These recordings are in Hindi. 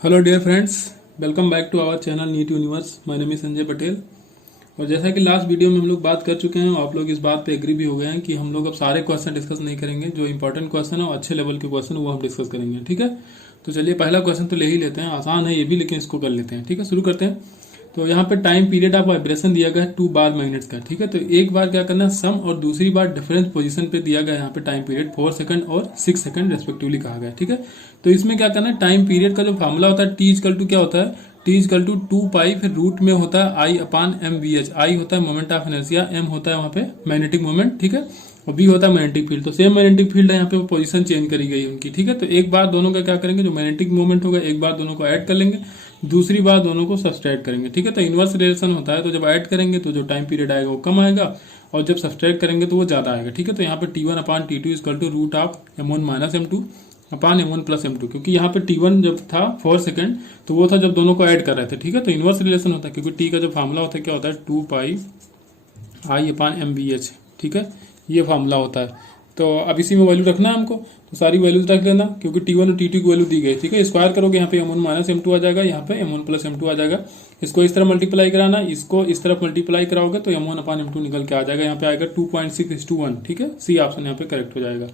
Hello dear friends, welcome back to our channel NEET universe. My name is Sanjay Patel. और जैसा कि लास्ट वीडियो में हम लोग बात कर चुके हैं, आप लोग इस बात पे एग्री भी हो गए हैं कि हम लोग अब सारे क्वेश्चन डिस्कस नहीं करेंगे। जो इंपॉर्टेंट क्वेश्चन है और अच्छे लेवल के क्वेश्चन वो हम डिस्कस करेंगे। ठीक है, तो चलिए पहला क्वेश्चन तो ले ही लेते हैं। आसान है ये भी, लेकिन इसको कर लेते हैं। ठीक है, शुरू करते हैं। तो यहाँ पे टाइम पीरियड ऑफ वाइब्रेशन दिया गया है 2 बार मिनट्स का। ठीक है, तो एक बार क्या करना है, सम, और दूसरी बार डिफरेंस पोजीशन पे दिया गया है यहाँ पे टाइम पीरियड 4 सेकंड और 6 सेकंड रेस्पेक्टिवली कहा गया है। ठीक है, तो इसमें क्या करना है, टाइम पीरियड का जो फॉर्मूला होता है टी इक्वल टू क्या होता है, टी इक्वल टू 2 पाई, फिर रूट में होता है आई अपान एम वी एच। आई होता है मोमेंट ऑफ इनर्शिया, एम होता है वहां पे मैग्नेटिक मोमेंट। ठीक है, और बी होता है मैग्नेटिक फील्ड। तो सेम मैग्नेटिक फील्ड है यहाँ पे, पोजीशन चेंज करी गई उनकी। ठीक है, तो एक बार दोनों का क्या करेंगे, जो मैग्नेटिक मोमेंट होगा एक बार दोनों को ऐड कर लेंगे, दूसरी बार दोनों को सब्सट्रैक्ट करेंगे। ठीक है, तो इनवर्स रिलेशन होता है, तो जब ऐड करेंगे तो जो टाइम पीरियड आएगा वो कम आएगा, और जब सब्सट्रैक्ट करेंगे तो वो ज्यादा आएगा। ठीक है, तो यहाँ पे T1 upon T2 equal to root of M1 minus M2 upon M1 plus M2। क्योंकि यहाँ पे T1 जब था 4 सेकंड तो वो था जब दोनों को ऐड कर रहे थे। ठीक है, तो इनवर्स रिलेशन होता है, क्योंकि टी का जो फार्मूला होता है क्या होता है, 2 पाई आई अपान एम वी एच। ठीक है, ये फार्मूला होता है। तो अब इसी में वैल्यू रखना है हमको, तो सारी वैल्यूज रख लेना, क्योंकि T1 और T2 की वैल्यू दी गई। ठीक है, स्क्वायर करोगे यहाँ पे M1 माइनस M2 आ जाएगा, यहाँ पे M1 प्लस M2 आ जाएगा। इसको इस तरफ मल्टीप्लाई कराना, इसको इस तरफ मल्टीप्लाई कराओगे तो M1 अपान M2 निकल के आ जाएगा। यहाँ पे आएगा 2.6:1। ठीक है, सी ऑप्शन यहाँ पे करेक्ट हो जाएगा।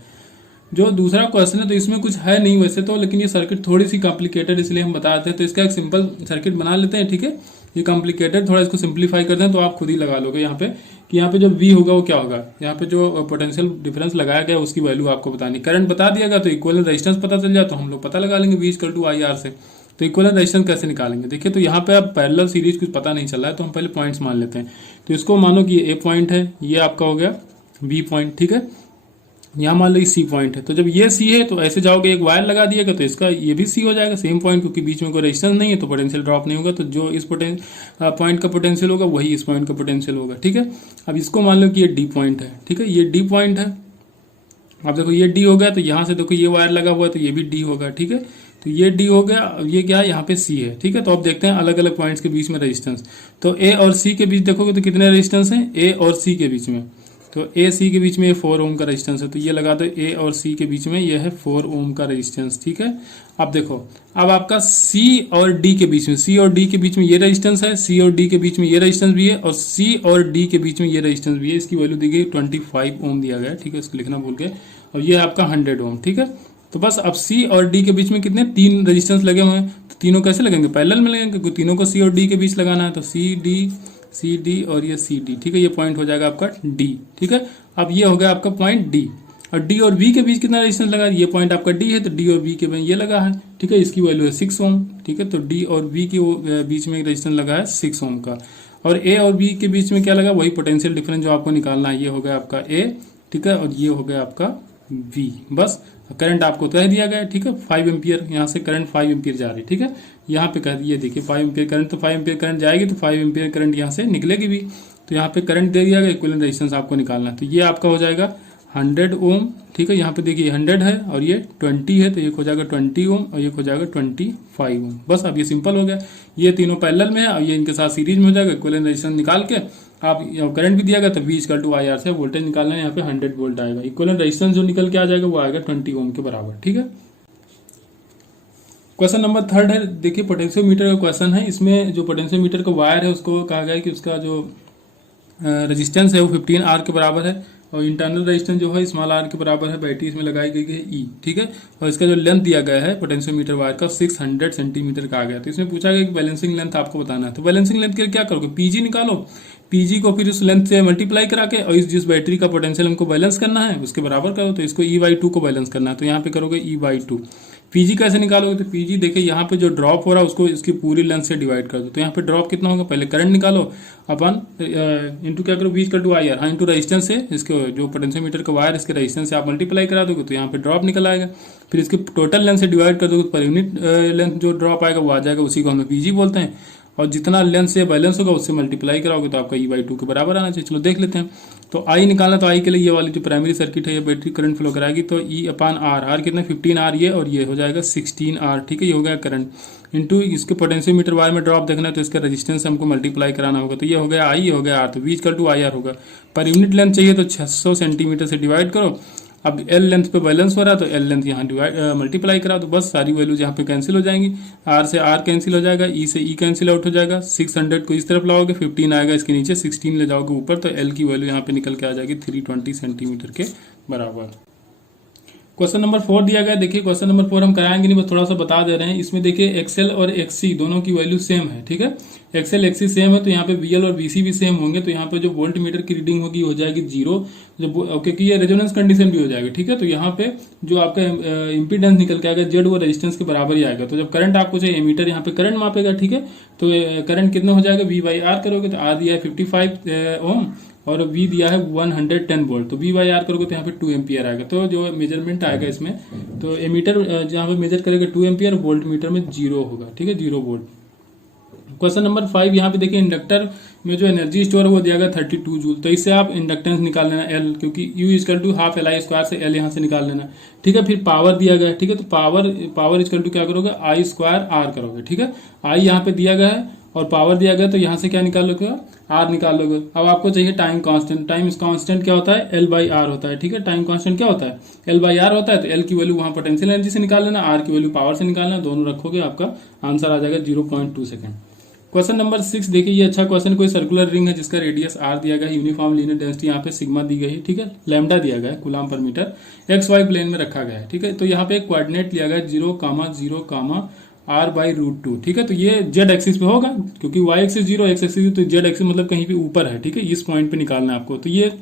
जो दूसरा क्वेश्चन है तो इसमें कुछ है नहीं वैसे तो, लेकिन ये सर्किट थोड़ी सी कॉम्प्लिकेटेड इसलिए हम बता देते हैं। तो इसका एक सिंपल सर्किट बना लेते हैं। ठीक है, ये कॉम्प्लिकेटेड, थोड़ा इसको सिंप्लीफाई कर दें तो आप खुद ही लगा लोगे यहाँ पे कि यहाँ पे जो V होगा वो क्या होगा। यहाँ पे जो पोटेंशियल डिफरेंस लगाया गया उसकी वैल्यू आपको बतानी। करंट बता दिया गया तो इक्विवेलेंट रेजिस्टेंस पता चल जाए तो हम लोग पता लगा लेंगे V equal to I R से। तो इक्विवेलेंट रेजिस्टेंस कैसे निकालेंगे, देखिए, तो यहाँ पे अब पैरेलल सीरीज कुछ पता नहीं चल रहा है, तो हम पहले पॉइंट्स मान लेते हैं। तो इसको मानो कि ये A पॉइंट है, ये आपका हो गया B पॉइंट। ठीक है, यहाँ मान लो सी पॉइंट है, तो जब ये सी है तो ऐसे जाओगे, एक वायर लगा दिएगा तो इसका ये भी सी हो जाएगा, सेम पॉइंट, क्योंकि बीच में कोई रेजिस्टेंस नहीं है तो पोटेंशियल ड्रॉप नहीं होगा। तो जो इस पॉइंट का पोटेंशियल होगा वही इस पॉइंट का पोटेंशियल होगा। ठीक है, अब इसको मान लो कि ये डी पॉइंट है। ठीक है, ये डी पॉइंट है। अब देखो ये डी हो गया, तो यहाँ से देखो ये वायर लगा हुआ है तो ये भी डी होगा। ठीक है, तो ये डी हो गया। अब ये क्या है, यहाँ पे सी है। ठीक है, तो अब देखते हैं अलग अलग पॉइंट्स के बीच में रेजिस्टेंस। तो ए और सी के बीच देखोगे तो कितने रेजिस्टेंस हैं, ए और सी के बीच में, तो ए सी के बीच में ये 4 ओम का रेजिस्टेंस है। तो ये लगा दो, ए और सी के बीच में ये है 4 ओम का रेजिस्टेंस। ठीक है, अब देखो, अब आपका सी और डी के बीच में, सी और डी के बीच में ये रेजिस्टेंस है, सी और डी के बीच में ये रेजिस्टेंस भी है, और सी और डी के बीच में ये रेजिस्टेंस भी है। इसकी वैल्यू दी गई 25 ओम दिया गया है। ठीक है, इसको लिखना भूल गए। और ये आपका 100 ओम। ठीक है, तो बस अब सी और डी के बीच में कितने 3 रेजिस्टेंस लगे हुए हैं, तो तीनों कैसे लगेंगे, पैरेलल में लगेंगे, क्योंकि तीनों को सी और डी के बीच लगाना है। तो सी डी और ये सी डी। ठीक है, ये पॉइंट हो जाएगा आपका डी। ठीक है, अब ये हो गया आपका पॉइंट डी। और डी और वी के बीच कितना रेजिस्टेंस लगा, ये पॉइंट आपका डी है, तो डी और वी के बीच ये लगा है। ठीक है, इसकी वैल्यू है 6 ओम। ठीक है, तो डी और वी के बीच में रेजिस्टेंस लगा है 6 ओम का। और ए और बी के बीच में क्या लगा, वही पोटेंशियल डिफरेंस जो आपको निकालना है। ये हो गया आपका ए। ठीक है, और ये हो गया आपका वी। बस करंट आपको कह दिया गया। ठीक है, 5 एम्पियर, यहाँ से करंट 5 एम्पियर जा रही है। ठीक है, यहाँ पे कह दिए, देखिए 5 एम्पियर करंट, तो 5 एम्पियर करंट जाएगी तो 5 एम्पियर करंट यहाँ से निकलेगी भी। तो यहाँ पे करंट दे दिया गया, इक्विवेलेंट रेजिस्टेंस आपको निकालना है। तो ये आपका हो जाएगा 100 ओम। ठीक है, यहाँ पे देखिए 100 है और ये 20 है, तो ये हो जाएगा 20 ओम और ये हो जाएगा 25 ओम। बस अब ये सिंपल हो गया, ये तीनों पैरेलल में है और ये इनके साथ सीरीज में हो जाएगा। इक्विवेलेंट रेजिस्टेंस निकाल के आप करंट भी दिया गया, तो V equal to I R से वोल्टेज निकालना है। यहाँ पे 100 वोल्ट आएगा। इक्विवेलेंट रेजिस्टेंस जो निकल के आ जाएगा वो आएगा 20 ओम के बराबर। ठीक है, क्वेश्चन नंबर 3 है, देखिए पोटेंशियोमीटर का क्वेश्चन है। इसमें जो पोटेंशियोमीटर का वायर है उसको कहा गया है कि उसका जो रेजिस्टेंस है वो 15 आर के बराबर है, और इंटरनल रेजिस्टेंस जो है स्मॉल आर के बराबर है। बैटरी इसमें लगाई गई है ई। ठीक है, और इसका जो लेंथ दिया गया है पोटेंशियोमीटर वायर का 600 सेंटीमीटर का आ गया। तो इसमें पूछा गया कि बैलेंसिंग लेंथ आपको बताना है। तो बैलेंसिंग लेंथ के लिए क्या करोगे, पीजी निकालो, पीजी को फिर उस लेंथ से मल्टीप्लाई करा के, और जिस बैटरी का पोटेंशियल हमको बैलेंस करना है उसके बराबर करो। तो इसको E/2 को बैलेंस करना है, तो यहाँ पे करोगे E/2। पीजी कैसे निकालोगे, तो पीजी देखिए यहाँ पे जो ड्रॉप हो रहा है उसको इसकी पूरी लेंथ से डिवाइड कर दो। तो यहाँ पे ड्रॉप कितना होगा, पहले करंट निकालो अपन इंटू क्या करो, V equal to I R, हाँ, इंटू रेजिस्टेंस से, इसके जो पोटेंशियोमीटर का वायर इसके रेजिस्टेंस से आप मल्टीप्लाई करा दोगे तो यहाँ पे ड्रॉप निकल आएगा। फिर इसके टोटल लेंथ से डिवाइड कर दोगे तो पर यूनिट लेंथ जो ड्रॉप आएगा वो आ जाएगा, उसी को हम पीजी बोलते हैं। और जितना लेंथ से बैलेंस होगा उससे मल्टीप्लाई कराओगे तो आपका E/2 के बराबर आना चाहिए। चलो देख लेते हैं। तो आई निकालना, तो आई के लिए ये वाली जो प्राइमरी सर्किट है ये बैटरी करंट फ्लो कराएगी। तो E/R, आर कितना 15 आर ये, और ये हो जाएगा 16 आर। ठीक है, ये हो गया करंट इंटू इसके पोटेंशियोमीटर वायर में ड्रॉप देखना है तो इसका रेजिस्टेंस हमको मल्टीप्लाई कराना होगा। तो ये हो गया आई, ये हो गया आर, तो V equal to I R होगा। पर यूनिट लेंथ चाहिए तो 600 सेंटीमीटर से डिवाइड करो अब एल लेंथ पे बैलेंस हो रहा है तो एल लेंथ यहाँ डिवाइड मल्टीप्लाई करा तो बस सारी वैल्यूज यहाँ पे कैंसिल हो जाएंगी। आर से आर कैंसिल हो जाएगा, ई से ई कैंसिल आउट हो जाएगा। 600 को इस तरफ लाओगे 15 आएगा, इसके नीचे 16 ले जाओगे ऊपर तो एल की वैल्यू यहाँ पे निकल के आ जाएगी 320 सेंटीमीटर के बराबर। क्वेश्चन नंबर 4 दिया गया। देखिए क्वेश्चन नंबर 4 हम कराएंगे नहीं, बस थोड़ा सा बता दे रहे हैं। इसमें देखिए एक्सएल और एक्ससी दोनों की वैल्यू सेम है, ठीक है। एक्सएल एक्ससी सेम है तो यहाँ पे वीएल और वीसी भी सेम होंगे, तो यहाँ पे जो वोल्ट मीटर की रीडिंग होगी हो जाएगी 0, क्योंकि ये रेजोनेंस कंडीशन भी हो जाएगा, ठीक है। तो यहाँ पे जो आपका इंपीडेंस निकल के आएगा जेड वो रेजिस्टेंस के बराबर ही आएगा। तो जब करंट आपको चाहिए एमीटर यहाँ पे करंट मापेगा, ठीक है। तो करंट कितना हो जाएगा, वी बाई आर करोगे तो आर दिया है 55 ओम और V दिया है 110 वोल्ट, तो V बाई आर करोगे तो यहाँ पे 2 एम्पियर आएगा। तो जो मेजरमेंट आएगा इसमें, तो एमीटर जहाँ पे मेजर करेगा 2 एम्पियर, वोल्ट मीटर में 0 होगा, ठीक है, 0 वोल्ट। क्वेश्चन नंबर 5 यहाँ पे देखिए इंडक्टर में जो एनर्जी स्टोर है वो दिया गया 32 जूल। तो इससे आप इंडक्टेंस निकाल लेना L, क्योंकि U equal to half LI square से L यहाँ से निकाल लेना, ठीक है। फिर पावर दिया गया है, ठीक है। तो पावर इजकल टू क्या करोगे, I स्क्वायर R करोगे, ठीक है। I यहाँ पे दिया गया है और पावर दिया गया, तो यहाँ से क्या निकाल लोगे, R निकाल लोगे। अब आपको चाहिए टाइम कांस्टेंट। टाइम कांस्टेंट क्या होता है, L बाई आर होता है, ठीक है। टाइम कांस्टेंट क्या होता है, L बाई आर होता है। तो L की वैल्यू वहां पोटेंशियल एनर्जी से निकाल लेना, R की वैल्यू पावर से निकालना, दोनों रखोगे आपका आंसर आ जाएगा 0.2 सेकंड। क्वेश्चन नंबर 6 देखिए, ये अच्छा क्वेश्चन। कोई सर्कुलर रिंग है जिसका रेडियस R दिया गया है, यूनिफॉर्म लीनियर डेंसिटी यहाँ पे सिग्मा दी गई है, ठीक है। लैम्डा दिया गया है coulomb per metre, XY plane में रखा गया है, ठीक है। तो यहाँ पे एक कोऑर्डिनेट लिया गया है 0,0, R बाई रूट 2, ठीक है। तो ये जेड एक्सिस पे होगा, क्योंकि Y एक्सिस 0, X एक्सिस, तो जेड एक्सिस मतलब कहीं पे ऊपर है, ठीक है। इस पॉइंट पे निकालना है आपको। तो ये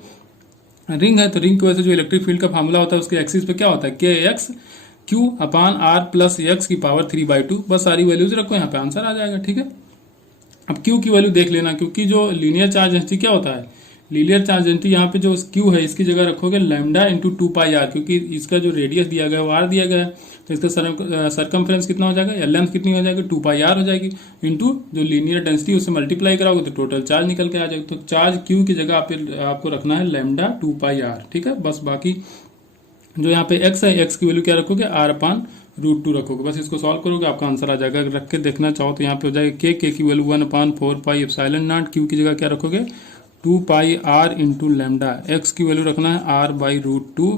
रिंग है, तो रिंग की वजह से जो इलेक्ट्रिक फील्ड का फार्मूला होता है उसके एक्सिस पे क्या होता है, KX Q अपान R प्लस X की पावर 3/2। बस सारी वैल्यूज रखो, यहाँ पे आंसर आ जाएगा, ठीक है। अब Q की वैल्यू देख लेना, क्योंकि जो लीनियर चार्ज डेंसिटी क्या होता है, लीनियर चार्ज डेंसिटी यहाँ पे जो Q है इसकी जगह रखोगे लैम्डा इंटू 2πr, क्योंकि इसका जो रेडियस दिया गया है वो R दिया गया है। तो इसका सरकमफ्रेंस कितना हो जाएगा, या लेंथ कितनी हो जाएगी, 2πr हो जाएगी, इंटू जो लीनियर डेंसिटी उससे मल्टीप्लाई कराओगे तो टोटल चार्ज निकल के आ जाएगा। तो चार्ज Q की जगह आपको रखना है लैम्डा 2πr, ठीक है। बस बाकी जो यहाँ पे x है, x की वैल्यू क्या रखोगे, R अपान रूट 2 रखोगे। बस इसको सॉल्व करोगे आपका आंसर आ जाएगा। अगर रख के देखना चाहो तो यहाँ पे हो जाएगा k की वैल्यू 1/4π एप्सिलॉन नॉट, Q की जगह क्या रखोगे 2πr इंटू लैम्डा, x की वैल्यू रखना है R by root 2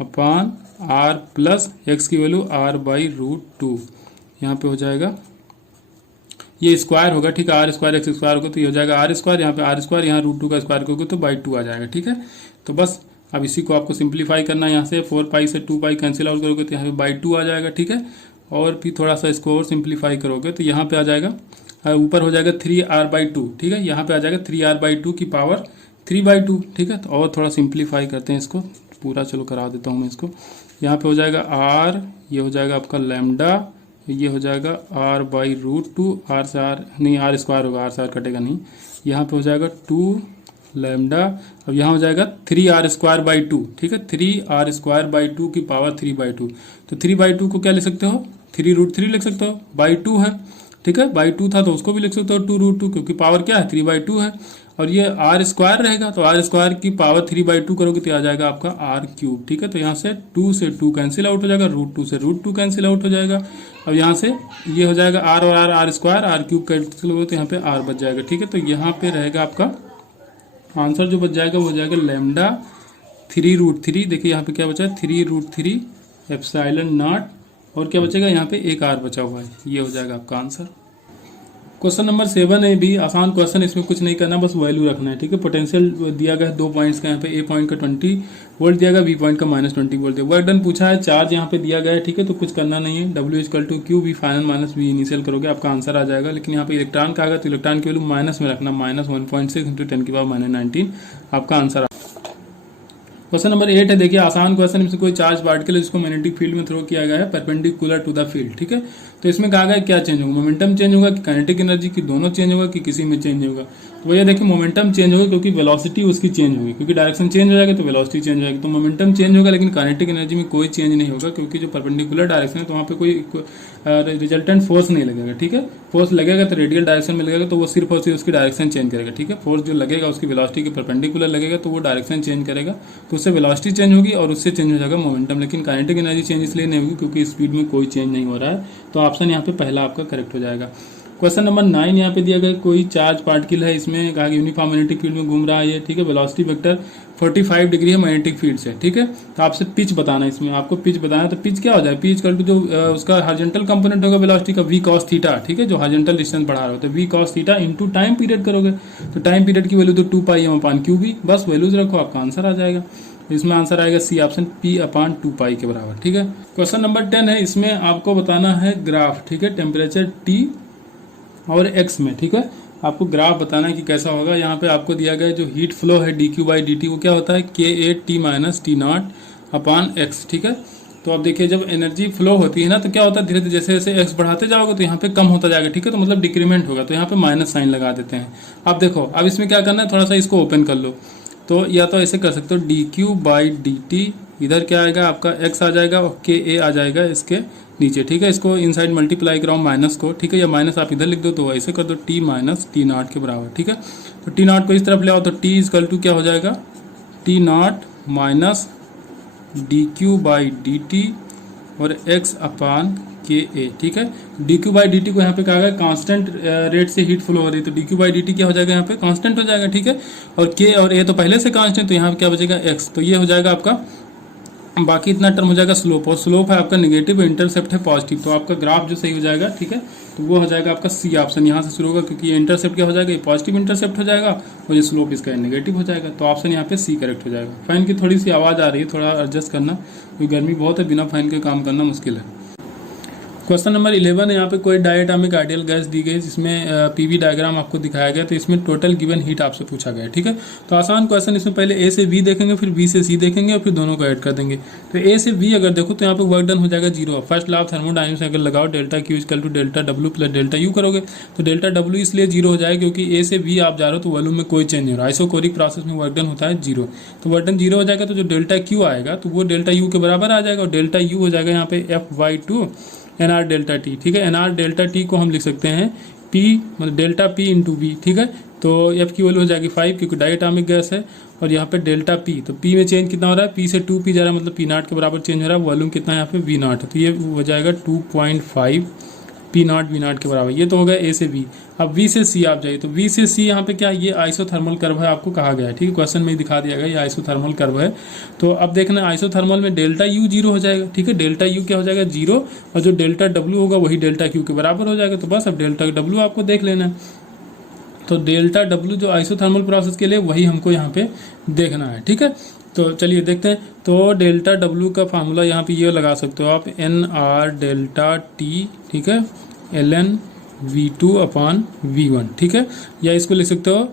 upon R plus x की वैल्यू R बाई रूट 2। यहाँ पे हो जाएगा ये स्क्वायर होगा, ठीक है। R स्क्वायर x स्क्वायर होगा तो ये हो जाएगा R स्क्वायर, यहाँ पे R स्क्वायर, यहाँ रूट 2 का स्क्वायर करोगे तो बाई 2 आ जाएगा, ठीक है। तो बस अब इसी को आपको सिंप्लीफाई करना है। यहाँ से 4π से 2π कैंसिल आउट करोगे तो यहाँ पे बाई 2 आ जाएगा, ठीक है। और फिर थोड़ा सा इसको और सिंप्लीफाई करोगे तो यहाँ पे आ जाएगा, ऊपर हो जाएगा 3r/2, ठीक है। यहाँ पे आ जाएगा 3r/2 की पावर 3/2, ठीक है। तो और थोड़ा सिंप्लीफाई करते हैं इसको पूरा, चलो करा देता हूँ मैं इसको। यहाँ पे हो जाएगा R, ये हो जाएगा आपका लैम्डा, ये हो जाएगा R बाई रूट 2, R से R नहीं, R स्क्वायर होगा, R से R कटेगा नहीं। यहाँ पे हो जाएगा 2 लैम्डा, अब यहाँ हो जाएगा 3r स्क्वायर बाई 2, ठीक है। 3r स्क्वायर बाई 2 की पावर 3/2। तो 3/2 को क्या लिख सकते हो, 3√3 लिख सकते हो, बाई 2 है, ठीक है। बाई 2 था तो उसको भी लिख सकते हो 2√2, क्योंकि पावर क्या है 3/2 है। और ये r स्क्वायर रहेगा, तो r स्क्वायर की पावर 3/2 करोगे तो आ जाएगा आपका r³, ठीक है। तो यहाँ से 2 से 2 कैंसिल आउट हो जाएगा, √2 से √2 कैंसिल आउट हो जाएगा। अब यहाँ से ये हो जाएगा r और r स्क्वायर, r³ कैंसिल होगा तो यहाँ पे r बच जाएगा, ठीक है। तो यहाँ पे रहेगा आपका आंसर जो बच जाएगा वो हो जाएगा लैम्डा 3√3। देखिए यहाँ पे क्या बचा है 3√3 एप्सिलॉन नॉट, और क्या बचेगा यहाँ पे एक r बचा हुआ है, ये हो जाएगा आपका आंसर। क्वेश्चन नंबर 7 है भी आसान क्वेश्चन, इसमें कुछ नहीं करना, बस वैल्यू रखना है, ठीक है। पोटेंशियल दिया गया है 2 पॉइंट्स का, यहाँ पे A पॉइंट का 20 वोल्ट दिया गया, B पॉइंट का -20 वोल्ट दिया। वर्क डन पूछा है, चार्ज यहाँ पे दिया गया है, ठीक है। तो कुछ करना नहीं है, W equal to Q V final minus V initial करोगे आपका आंसर आ जाएगा। लेकिन यहाँ पे इलेक्ट्रॉन का आएगा तो इलेक्ट्रॉन की वैल्यू माइनस में रखना, -1.6 × 10⁻⁻19 आपका आंसर। क्वेश्चन नंबर 8 है, देखिए आसान क्वेश्चन। इसमें कोई चार्ज पार्टिकल है जिसको मैग्नेटिक फील्ड में थ्रो किया गया है परपेंडिकुलर टू द फील्ड, ठीक है। तो इसमें कहा गया क्या चेंज होगा, मोमेंटम चेंज होगा कि काइनेटिक एनर्जी की, दोनों चेंज होगा कि किसी में चेंज होगा। तो भैया देखिए मोमेंटम चेंज होगा, क्योंकि वेलोसिटी उसकी चेंज होगी, क्योंकि डायरेक्शन चेंज हो जाएगा तो वेलोसिटी चेंज हो जाएगी। तो मोमेंटम चेंज होगा, लेकिन काइनेटिक एनर्जी में कोई चेंज नहीं होगा, क्योंकि जो परपेंडिकुलर डायरेक्शन है तो वहाँ पे कोई रिजल्टेंट फोर्स नहीं लगेगा, ठीक है। फोर्स लगेगा तो रेडियल डायरेक्शन में लगेगा, तो वो सिर्फ और सिर्फ उसकी डायरेक्शन चेंज करेगा, ठीक है। फोर्स जो लगेगा उसकी वेलोसिटी के परपेंडिकुलर लगेगा तो वो डायरेक्शन चेंज करेगा, तो उससे वेलोसिटी चेंज होगी और उससे चेंज हो जाएगा मोमेंटम। लेकिन काइनेटिक एनर्जी चेंज इसलिए नहीं होगी क्योंकि स्पीड में कोई चेंज नहीं हो रहा है। तो ऑप्शन यहाँ पे पहला आपका करेक्ट हो जाएगा। क्वेश्चन नंबर 9 यहाँ पे दिया गया, कोई चार्ज पार्टिकल है, इसमें कहा कि यूनिफॉर्म मैग्नेटिक फील्ड में घूम रहा है ये, ठीक है। वेलोसिटी वेक्टर 45 डिग्री है मैग्नेटिक फील्ड से, ठीक है। तो आपसे पिच बताना है, इसमें आपको पिच बताना है। तो पिच क्या हो जाए, पिच इक्वल टू जो उसका हॉरिजॉन्टल कंपोनेंट होगा वेलोसिटी का v cos थीटा, ठीक है, जो हॉरिजॉन्टल डिस्टेंस बढ़ा रहा हो, तो v cos theta into time period करोगे, तो टाइम पीरियड की वैल्यू तो 2πm/qb, बस वैल्यूज रखो, आपका आंसर आ जाएगा। इसमें आंसर आएगा सी ऑप्शन, p/2π के बराबर, ठीक है। क्वेश्चन नंबर 10 है, इसमें आपको बताना है ग्राफ, ठीक है, टेम्परेचर T और x में, ठीक है। आपको ग्राफ बताना है कि कैसा होगा। यहाँ पे आपको दिया गया जो हीट फ्लो है dq/dt वो क्या होता है, K(A)T-T0/x, ठीक है। तो अब देखिए जब एनर्जी फ्लो होती है ना तो क्या होता है, धीरे धीरे जैसे जैसे x बढ़ाते जाओगे तो यहाँ पे कम होता जाएगा, ठीक है, तो मतलब डिक्रीमेंट होगा, तो यहाँ पे माइनस साइन लगा देते हैं। अब देखो अब इसमें क्या करना है, थोड़ा सा इसको ओपन कर लो, तो या तो ऐसे कर सकते हो dq/dt, इधर क्या आएगा आपका x आ जाएगा और Ka आ जाएगा इसके नीचे, ठीक है। इसको इनसाइड मल्टीप्लाई कराओ माइनस को, ठीक है, या माइनस आप इधर लिख दो तो ऐसे कर दो t - T0 के बराबर, ठीक है। तो T0 को इस तरफ ले आओ तो t इक्वल टू क्या हो जाएगा, T0 माइनस dq/dt और x/Ka, ठीक है। dq/dt को यहाँ पे कहा गया कांस्टेंट रेट से हीट फ्लो हो रही है, तो dq/dt क्या हो जाएगा यहाँ पे कांस्टेंट हो जाएगा, ठीक है। और k और a तो पहले से कांस्टेंट, तो यहाँ पे क्या बचेगा x, तो ये हो जाएगा आपका, बाकी इतना टर्म हो जाएगा स्लोप, और स्लोप है आपका नेगेटिव, इंटरसेप्ट है पॉजिटिव, तो आपका ग्राफ जो सही हो जाएगा, ठीक है, तो वो हो जाएगा आपका सी ऑप्शन। यहाँ से शुरू होगा क्योंकि ये इंटरसेप्ट क्या हो जाएगा, ये पॉजिटिव इंटरसेप्ट हो जाएगा और ये स्लोप इसका नेगेटिव हो जाएगा, तो ऑप्शन यहाँ पे सी करेक्ट हो जाएगा। फैन की थोड़ी सी आवाज़ आ रही है, थोड़ा एडजस्ट करना, क्योंकि गर्मी बहुत है, बिना फैन के काम करना मुश्किल है। क्वेश्चन नंबर 11 है, यहाँ पे कोई डायटोमिक आइडियल गैस दी गई जिसमें पीवी डायग्राम आपको दिखाया गया, तो इसमें टोटल गिवन हीट आपसे पूछा गया है, ठीक है। तो आसान क्वेश्चन, इसमें पहले ए से बी देखेंगे, फिर बी से सी देखेंगे और फिर दोनों को ऐड कर देंगे। तो ए से बी अगर देखो तो यहाँ पे वर्क डन हो जाएगा 0। फर्स्ट लॉ ऑफ थर्मोडायनेमिक्स अगर लगाओ delta Q equal to delta W plus delta U करोगे, तो डेल्टा डब्ल्यू इसलिए 0 हो जाएगा क्योंकि ए से बी आप जा रहे हो तो वॉल्यूम में कोई चेंज नहीं हो रहा है, आइसोकोरिक प्रोसेस में वर्क डन होता है 0, तो वर्क डन 0 हो जाएगा। तो जो डेल्टा क्यू आएगा तो वो डेल्टा यू के बराबर आ जाएगा, और डेल्टा यू हो जाएगा यहाँ पे F/2 NR डेल्टा टी, ठीक है। NR डेल्टा टी को हम लिख सकते हैं P मतलब डेल्टा P इंटू वी, ठीक है। तो F की वैल्यू हो जाएगी 5 क्योंकि डायटोमिक गैस है, और यहाँ पे डेल्टा P, तो P में चेंज कितना हो रहा है, P से 2P जा रहा है, मतलब P0 के बराबर चेंज हो रहा है। वॉल्यूम कितना है यहाँ पे V0 है, तो ये हो जाएगा 2.5 P0 V0 के बराबर। ये तो हो गया ए से बी। अब V से C आप जाइए, तो V से C यहाँ पे क्या, ये आइसोथर्मल कर्व है, आपको कहा गया है, ठीक है, क्वेश्चन में ही दिखा दिया गया, ये आइसोथर्मल कर्व है। तो अब देखना आइसोथर्मल में डेल्टा U 0 हो जाएगा, ठीक है, डेल्टा U क्या हो जाएगा 0, और जो डेल्टा W होगा वही डेल्टा Q के बराबर हो जाएगा। तो बस अब डेल्टा W आपको देख लेना है, तो डेल्टा W जो आइसोथर्मल प्रोसेस के लिए वही हमको यहाँ पे देखना है, ठीक है। तो चलिए देखते हैं। तो डेल्टा W का फार्मूला यहाँ पे ये लगा सकते हो आप, NR डेल्टा T, ठीक है, ln V2/V1, ठीक है, या इसको लिख सकते हो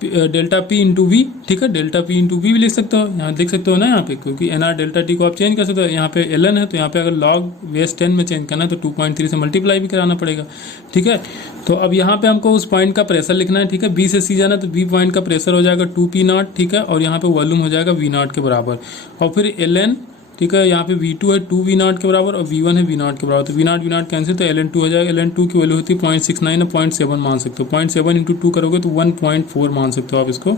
डेल्टा P इंटू वी, ठीक है, डेल्टा P इंटू वी भी लिख सकते हो, यहाँ देख सकते हो ना यहाँ पे, क्योंकि NR डेल्टा T को आप चेंज कर सकते हो, यहाँ पे ln है तो यहाँ पे अगर log बेस 10 में चेंज करना है तो 2.3 से मल्टीप्लाई भी कराना पड़ेगा, ठीक है। तो अब यहाँ पे हमको उस पॉइंट का प्रेशर लिखना है, ठीक है, B से C जाना है तो B पॉइंट का प्रेशर हो जाएगा 2P0, ठीक है, और यहाँ पे वॉल्यूम हो जाएगा V0 के बराबर, और फिर ln, ठीक है, यहाँ पे V2 है 2V0 के बराबर और V1 है V0 के बराबर, तो V0 V0 कैंसिल, तो ln2 हो जाएगा। ln2 की वैल्यू होती है 0.69 और 0.7 मान सकते हो, 0.7 इंटू 2 करोगे तो 1.4 मान सकते हो आप इसको,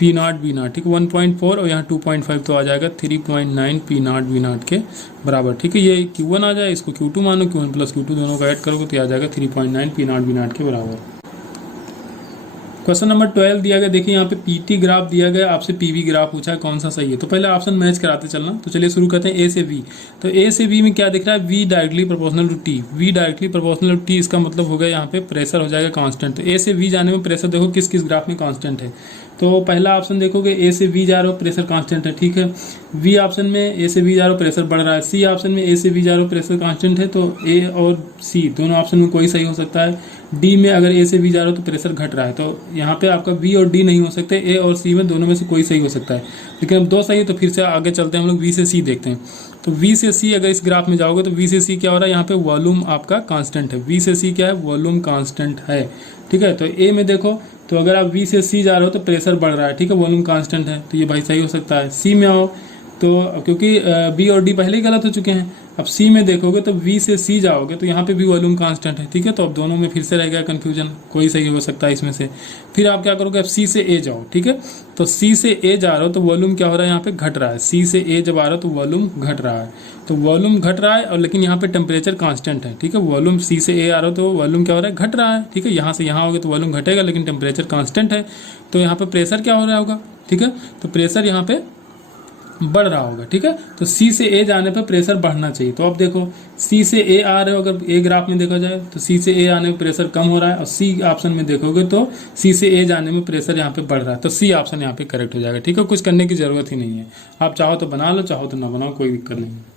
P0 V0, ठीक है, 1.4 और यहाँ 2.5 तो आ जाएगा 3.9 P0 V0 के बराबर, ठीक है। ये Q1 आ जाए, इसको Q2 मानो, Q1 प्लस Q2 दोनों को ऐड करोगे तो आ जाएगा 3.9 P0 V0 के बराबर। क्वेश्चन नंबर 12 दिया गया, देखिए यहाँ पे पीटी ग्राफ दिया गया, आपसे पीवी ग्राफ पूछा है, कौन सा सही है। तो पहले ऑप्शन मैच कराते चलना। तो चलिए शुरू करते हैं ए से बी। तो ए से बी में क्या दिख रहा है, V directly proportional to T, V directly proportional to T, इसका मतलब हो गया यहाँ पे प्रेशर हो जाएगा कांस्टेंट। तो ए से वी जाने में प्रेशर देखो किस किस ग्राफ में कांस्टेंट है। तो पहला ऑप्शन देखोगे ए से वी जा रहा हो प्रेशर कांस्टेंट है, ठीक है। बी ऑप्शन में ए से बी जा रहा हो प्रेशर बढ़ रहा है। सी ऑप्शन में ए से बी जा रहा हो प्रेशर कांस्टेंट है। तो ए और सी दोनों ऑप्शन में कोई सही हो सकता है। डी में अगर ए से बी जा रहा हो तो प्रेशर घट रहा है, तो यहाँ पे आपका बी और डी नहीं हो सकते, ए और सी में दोनों में से कोई सही हो सकता है। लेकिन अब दो सही है तो फिर से आगे चलते हैं हम लोग, वी से सी देखते हैं। तो वी से सी अगर इस ग्राफ में जाओगे तो वी से सी क्या हो रहा है, यहाँ पे वॉल्यूम आपका कांस्टेंट है। वी से सी क्या है, वॉल्यूम कांस्टेंट है, ठीक है। तो ए में देखो, तो अगर आप वी से सी जा रहे हो तो प्रेशर बढ़ रहा है, ठीक है, वॉल्यूम कांस्टेंट है, तो ये भाई सही हो सकता है। सी में आओ तो क्योंकि बी और डी पहले ही गलत हो चुके हैं, अब सी में देखोगे तो वी से सी जाओगे तो यहाँ पे भी वॉल्यूम कांस्टेंट है, ठीक है। तो अब दोनों में फिर से रह गया कंफ्यूजन, कोई सही हो सकता है इसमें से। फिर आप क्या करोगे, अब सी से ए जाओ, ठीक है। तो सी से ए जा रहे हो तो वॉल्यूम क्या हो रहा है, यहाँ पे घट रहा है। सी से ए जब आ रहा हो तो वॉल्यूम घट रहा है, तो वॉल्यूम घट रहा है और लेकिन यहाँ पे टेम्परेचर कांस्टेंट है, ठीक है। वॉल्यूम सी से ए आ रहा हो तो वॉल्यूम क्या हो रहा है, घट रहा है, ठीक है। यहाँ से यहाँ होगा तो वॉल्यूम घटेगा लेकिन टेम्परेचर कांस्टेंट है, तो यहाँ पे प्रेशर क्या हो रहा होगा, ठीक है। तो प्रेशर यहाँ पे बढ़ रहा होगा, ठीक है। तो सी से ए जाने पर प्रेशर बढ़ना चाहिए। तो अब देखो सी से ए आ रहे हो, अगर ए ग्राफ में देखा जाए तो सी से ए आने में प्रेशर कम हो रहा है, और सी ऑप्शन में देखोगे तो सी से ए जाने में प्रेशर यहाँ पे बढ़ रहा है, तो सी ऑप्शन यहाँ पे करेक्ट हो जाएगा, ठीक है। कुछ करने की जरूरत ही नहीं है, आप चाहो तो बना लो, चाहो तो ना बनाओ, कोई दिक्कत नहीं है।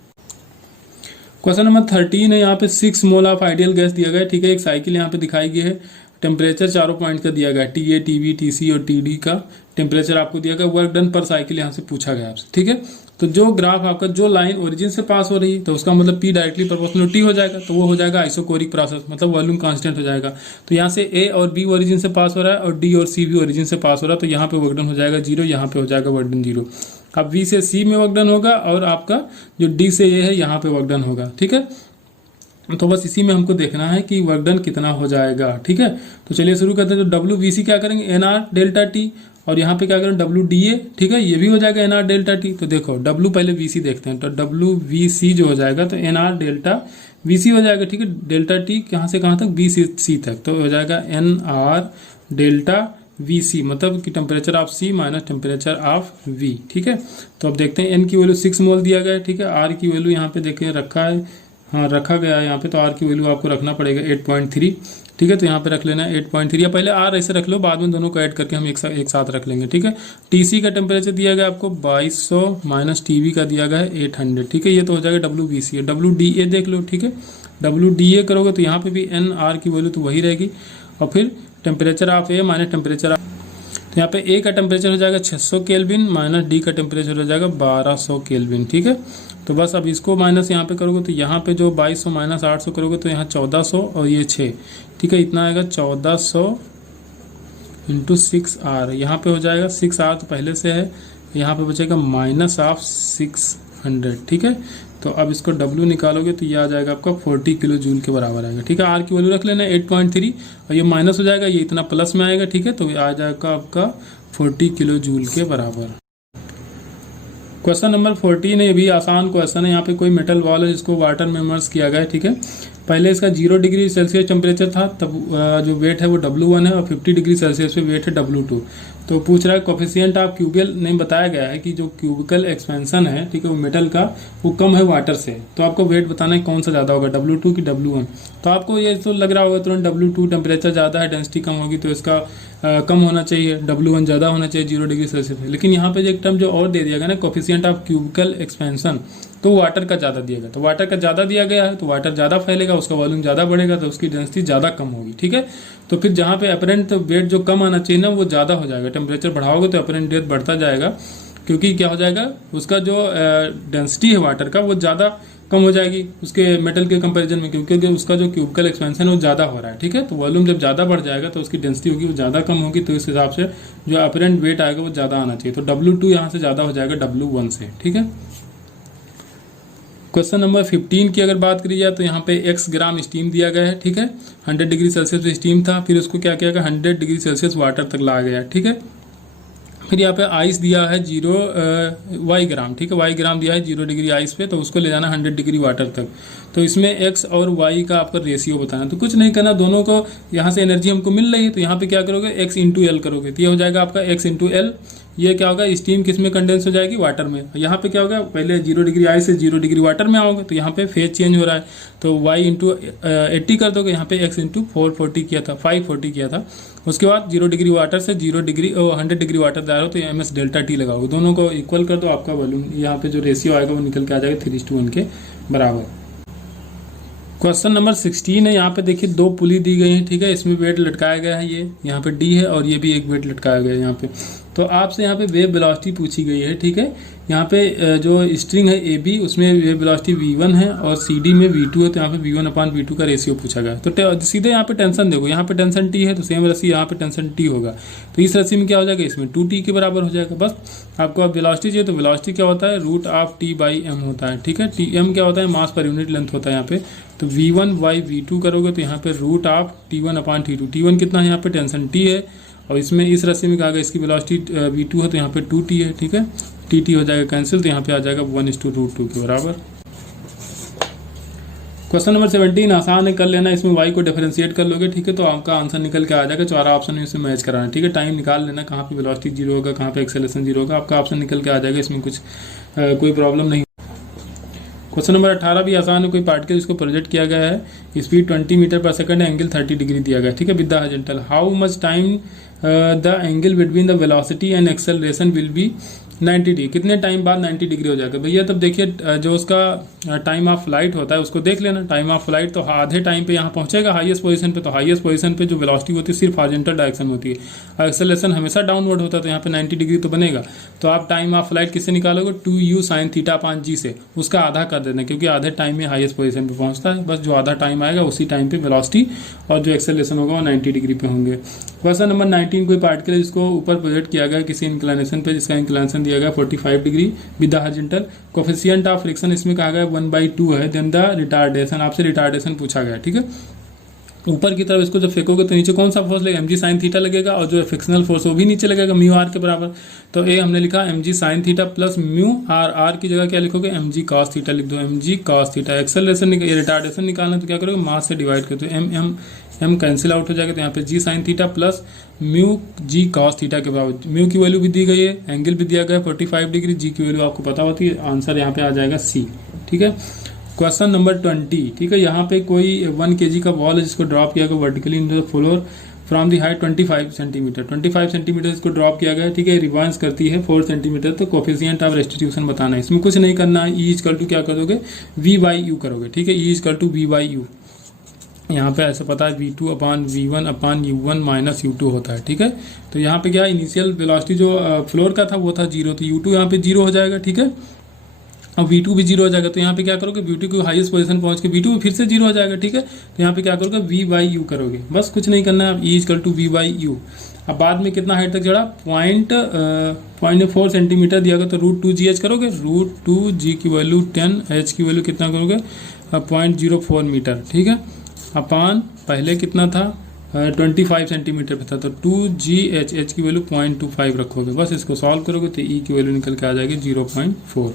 क्वेश्चन नंबर 13 है, यहाँ पे 6 मोल ऑफ आइडियल गैस दिया गया है, ठीक है। एक साइकिल यहाँ पे दिखाई गई है, टेम्परेचर चारों पॉइंट का दिया गया, T A, T B, T C और टी डी का टेम्परेचर आपको दिया गया। वर्क डन पर साइकिल यहाँ से पूछा गया आपसे, ठीक है। तो जो ग्राफ आपका, जो लाइन ओरिजिन से पास हो रही है तो उसका मतलब पी डायरेक्टली प्रोपोर्शनल टी हो जाएगा, तो वो हो जाएगा आइसोकोरिक प्रोसेस, मतलब वॉल्यूम कांस्टेंट हो जाएगा। तो यहाँ से ए और बी ओरिजिन से पास हो रहा है और डी और सी भी ओरिजिन से पास हो रहा है, तो यहाँ पे वर्क डन हो जाएगा 0, यहाँ पे हो जाएगा वर्क डन 0। अब वी से सी में वर्क डन होगा और आपका जो डी से ए है यहाँ पे वर्क डन होगा, ठीक है। तो बस इसी में हमको देखना है कि वर्क डन कितना हो जाएगा, ठीक है। तो चलिए शुरू करते हैं। तो डब्ल्यू वी सी क्या करेंगे, एन आर डेल्टा टी, और यहाँ पे क्या करें डब्ल्यू डी ए, ठीक है, ये भी हो जाएगा एन आर डेल्टा टी। तो देखो डब्ल्यू पहले वी सी देखते हैं, तो डब्ल्यू वी सी जो हो जाएगा तो एन आर डेल्टा वी सी हो जाएगा, ठीक है। डेल्टा टी कहाँ से कहाँ तक, बी से सी तक, तो हो जाएगा N R delta V C, मतलब कि temperature of C minus temperature of V, ठीक है। तो अब देखते हैं, एन की वैल्यू 6 मोल दिया गया है, ठीक है। आर की वैल्यू यहाँ पे देखें रखा है, हाँ रखा गया है यहाँ पे, तो आर की वैल्यू आपको रखना पड़ेगा 8.3, ठीक है। तो यहाँ पे रख लेना है 8.3, या पहले आर ऐसे रख लो, बाद में दोनों को ऐड करके हम एक साथ रख लेंगे, ठीक है। टीसी का टेम्परेचर दिया गया आपको 2200 माइनस टीवी का दिया गया है 800, ठीक है। ये तो हो जाएगा W B C, W D A देख लो, ठीक है। डब्ल्यू डी ए करोगे तो यहाँ पे भी एन आर की वैल्यू तो वही रहेगी, और फिर temperature of A minus temperature of, तो यहाँ पे ए का टेम्परेचर हो जाएगा 600 केल्विन माइनस डी का टेम्परेचर हो जाएगा 1200 केल्विन, ठीक है। तो बस अब इसको माइनस यहाँ पे करोगे तो यहाँ पे जो 2200 माइनस 800 करोगे तो यहाँ 1400 और ये 6, ठीक है। इतना आएगा 1400 इंटू 6R, यहाँ पे हो जाएगा 6R तो पहले से है, यहाँ पे बचेगा माइनस ऑफ 600, ठीक है। तो अब इसको W निकालोगे तो ये आ जाएगा आपका 40 किलो जूल के बराबर आएगा, ठीक है। R की वैल्यू रख लेना 8.3 और ये माइनस हो जाएगा, ये इतना प्लस में आएगा, ठीक है। तो आ जाएगा आपका 40 किलो जूल के बराबर। क्वेश्चन नंबर 14 है, ये भी आसान क्वेश्चन है। यहाँ पे कोई मेटल बॉल है जिसको वाटर में इमर्स किया गया है, ठीक है। पहले इसका 0 डिग्री सेल्सियस टेम्परेचर था, तब जो वेट है वो W1 है, और 50 डिग्री सेल्सियस पे वेट है W2। तो पूछ रहा है कोफिशिएंट ऑफ क्यूबिकल, नहीं बताया गया है कि जो क्यूबिकल एक्सपेंशन है, ठीक है, वो मेटल का वो कम है वाटर से, तो आपको वेट बताना है कौन सा ज़्यादा होगा, W2 की W1। तो आपको ये तो लग रहा होगा तुरंत W2 टेम्परेचर ज़्यादा है, डेंसिटी कम होगी, तो इसका कम होना चाहिए, W1 ज़्यादा होना चाहिए 0 डिग्री सेल्सियस पे। लेकिन यहाँ पे जो एक टर्म जो और दे दिया गया ना, कोफिशिएंट ऑफ क्यूबिकल एक्सपेंशन, तो वाटर का ज़्यादा दिया गया, तो वाटर का ज़्यादा दिया गया है तो वाटर ज़्यादा फैलेगा, उसका वॉल्यूम ज़्यादा बढ़ेगा, तो उसकी डेंसिटी ज़्यादा कम होगी, ठीक है। तो फिर जहाँ पे अपरेंट वेट जो कम आना चाहिए ना वो ज़्यादा हो जाएगा, टेम्परेचर बढ़ाओगे तो अपरेंट वेट बढ़ता जाएगा, क्योंकि क्या हो जाएगा, उसका जो डेंसिटी है वाटर का वो ज़्यादा कम हो जाएगी उसके मेटल के कंपैरिजन में, क्योंकि उसका जो क्यूबिकल एक्सपेंशन है वो ज़्यादा हो रहा है, ठीक है। तो वॉल्यूम जब ज़्यादा बढ़ जाएगा तो उसकी डेंसिटी होगी वो ज़्यादा कम होगी, तो इस हिसाब से जो अपरेंट वेट आएगा वो ज़्यादा आना चाहिए। तो W2 यहाँ से ज़्यादा हो जाएगा W1 से, ठीक है। क्वेश्चन नंबर 15 की अगर बात करी जाए तो यहाँ पे x ग्राम स्टीम दिया गया है, ठीक है। 100 डिग्री सेल्सियस पे स्टीम था, फिर उसको क्या किया गया 100 डिग्री सेल्सियस वाटर तक लाया गया, ठीक है। फिर यहाँ पे आइस दिया है 0 y ग्राम, ठीक है, y ग्राम दिया है 0 डिग्री आइस पे, तो उसको ले जाना 100 डिग्री वाटर तक। तो इसमें x और y का आपका रेशियो बताना, तो कुछ नहीं करना, दोनों को यहाँ से एनर्जी हमको मिल रही है, तो यहाँ पे क्या करोगे x इंटू एल करोगे, तो ये हो जाएगा आपका x इंटू एल। ये क्या होगा, स्टीम किस में कंडेंस हो जाएगी, वाटर में। यहाँ पे क्या होगा, पहले 0 डिग्री आइस से 0 डिग्री वाटर में आओगे, तो यहाँ पे फेज चेंज हो रहा है, तो y इंटू 80 कर दोगे, यहाँ पे x इंटू 440 किया था, 540 किया था। उसके बाद 0 डिग्री वाटर से 100 डिग्री वाटर जा रहे हो तो ms डेल्टा टी लगाओगे, दोनों को इक्वल कर दो, आपका वॉल्यूम यहाँ पे जो रेशियो आएगा वो निकल के आ जाएगा 3:1 के बराबर। क्वेश्चन नंबर 16 है, यहाँ पे देखिए 2 पुली दी गई है, ठीक है। इसमें वेट लटकाया गया है, ये यहाँ पे D है और ये भी एक वेट लटकाया गया है यहाँ पे। तो आपसे यहाँ पे वेव वेलोसिटी पूछी गई है, ठीक है। यहाँ पे जो स्ट्रिंग है ए बी, उसमें वेव वेलोसिटी v1 है और सी डी में v2 है, तो यहाँ पे v1/v2 का रेशियो पूछा गया। तो सीधे यहाँ पे टेंशन देखो, यहाँ पे टेंशन t है तो सेम राशि यहाँ पे टेंशन t होगा, तो इस राशि में क्या हो जाएगा, इसमें 2t के बराबर हो जाएगा। बस आपको अब वेलोसिटी चाहिए, तो वेलोसिटी क्या होता है, √t/m होता है, ठीक है। m क्या होता है, मास पर यूनिट लेंथ होता है यहाँ पे। तो v1/v2 करोगे तो यहाँ पे √t1/t2, t1 कितना है यहाँ पे, टेंशन t है, और इसमें इस राशि में कहा गया इसकी वेलोसिटी v2 है, तो यहाँ पे 2t है, ठीक है। टी हो जाएगा कैंसिल, तो यहाँ पे आ जाएगा 1:√2 के बराबर। क्वेश्चन नंबर 17 आसान है, कर लेना। इसमें y को डिफरेंशिएट कर लोगे, ठीक है, तो आपका आंसर निकल के आ जाएगा। चार ऑप्शन में इसे मैच कराना, ठीक है। टाइम निकाल लेना, कहाँ पे वेलोसिटी 0 होगा, कहाँ पे एक्सेलरेशन 0 होगा, आपका ऑप्शन निकल के आ जाएगा। इसमें कुछ कोई प्रॉब्लम नहीं। क्वेश्चन नंबर 18 भी आसान है। कोई पार्टिकल इसको प्रोजेक्ट किया गया है, स्पीड 20 मीटर पर सेकंड, एंगल 30 डिग्री दिया गया है, ठीक है, with the horizontal. How much time the angle between the velocity and acceleration will be 90 degree, कितने टाइम बाद 90 डिग्री हो जाएगा भैया। तब देखिए जो उसका टाइम ऑफ फ्लाइट होता है उसको देख लेना। टाइम ऑफ फ्लाइट तो आधे टाइम पे यहाँ पहुंचेगा हाईएस्ट पोजीशन पे, तो हाईएस्ट पोजीशन पे जो वेलोसिटी होती है सिर्फ हॉरिजॉन्टल डायरेक्शन होती है, और एक्सेलरेशन हमेशा डाउनवर्ड होता है, तो यहाँ पे 90 डिग्री तो बनेगा। तो आप टाइम ऑफ फ्लाइट किससे निकालोगे, 2u sin θ/g से, उसका आधा कर देना, क्योंकि आधे टाइम में हाईएस्ट पोजीशन पे पहुंचता है। बस जो आधा टाइम आएगा उसी टाइम पे वेलोसिटी और जो एक्सेलरेशन होगा वो 90 डिग्री पे होंगे। क्वेश्चन नंबर 19, कोई पार्टिकल जिसको ऊपर प्रोजेक्ट किया गया किसी इंक्लिनेशन पे, जिसका इंक्लिनेशन दिया गया 45 degree with the horizontal, coefficient of friction इसमें कहा गया 1/2 है, देन द रिटार्डेशन, आपसे रिटार्डेशन पूछा गया, ठीक है। ऊपर की तरफ इसको जब फेंकोगे तो नीचे कौन सा फोर्स लगेगा, mg sin थीटा लगेगा, और जो फ्रिक्शनल फोर्स वो भी नीचे लगेगा म्यू आर के बराबर। तो ए हमने लिखा mg sin theta plus mu R, R की जगह क्या लिखोगे, mg cos थीटा लिख दो, mg cos theta. Acceleration retardation निकालना तो क्या करोगे, मास से डिवाइड कर दो, m कैंसिल आउट हो जाएगा, तो यहाँ पे g sin theta plus mu g cos theta के बराबर। म्यू की वैल्यू भी दी गई है, एंगल भी दिया गया है 45 डिग्री, g की वैल्यू आपको पता होती है, आंसर यहाँ पे आ जाएगा सी, ठीक है। क्वेश्चन नंबर 20, ठीक है। यहाँ पे कोई 1 kg का बॉल है जिसको ड्रॉप किया गया vertically in the floor from the height 25 centimetre, 25 centimetre इसको ड्रॉप किया गया है, ठीक है। रिवांस करती है 4 सेंटीमीटर, तो कोफिशिएंट ऑफ रेस्टिट्यूशन बताना है। इसमें कुछ नहीं करना है, ई इक्वल टू क्या करोगे, v/u करोगे, ठीक है। ई इक्वल टू v/u, यहाँ पे ऐसा पता है v2/v1/u1 माइनस u2 होता है, ठीक है। तो यहाँ पे क्या इनिशियल वेलोसिटी जो फ्लोर का था वो था 0, तो u2 यहाँ पे 0 हो जाएगा, ठीक है। अब v2 भी 0 हो जाएगा, तो यहाँ पे क्या करोगे, v2 की हाईएस्ट पोजीशन पहुंच के v2 फिर से 0 हो जाएगा, ठीक है। तो यहाँ पे क्या करोगे, v/u करोगे, बस कुछ नहीं करना है। e equal to v/u। अब बाद में कितना हाइट तक चढ़ा, 0.4 सेंटीमीटर दिया गया, तो √2gh करोगे, √2g की वैल्यू 10, h की वैल्यू कितना करोगे 0.04 मीटर, ठीक है। अपान पहले कितना था 25 सेंटीमीटर पे था, तो 2gh, h की वैल्यू 0.25 रखोगे, बस इसको सॉल्व करोगे तो e की वैल्यू निकल के आ जाएगी 0.4।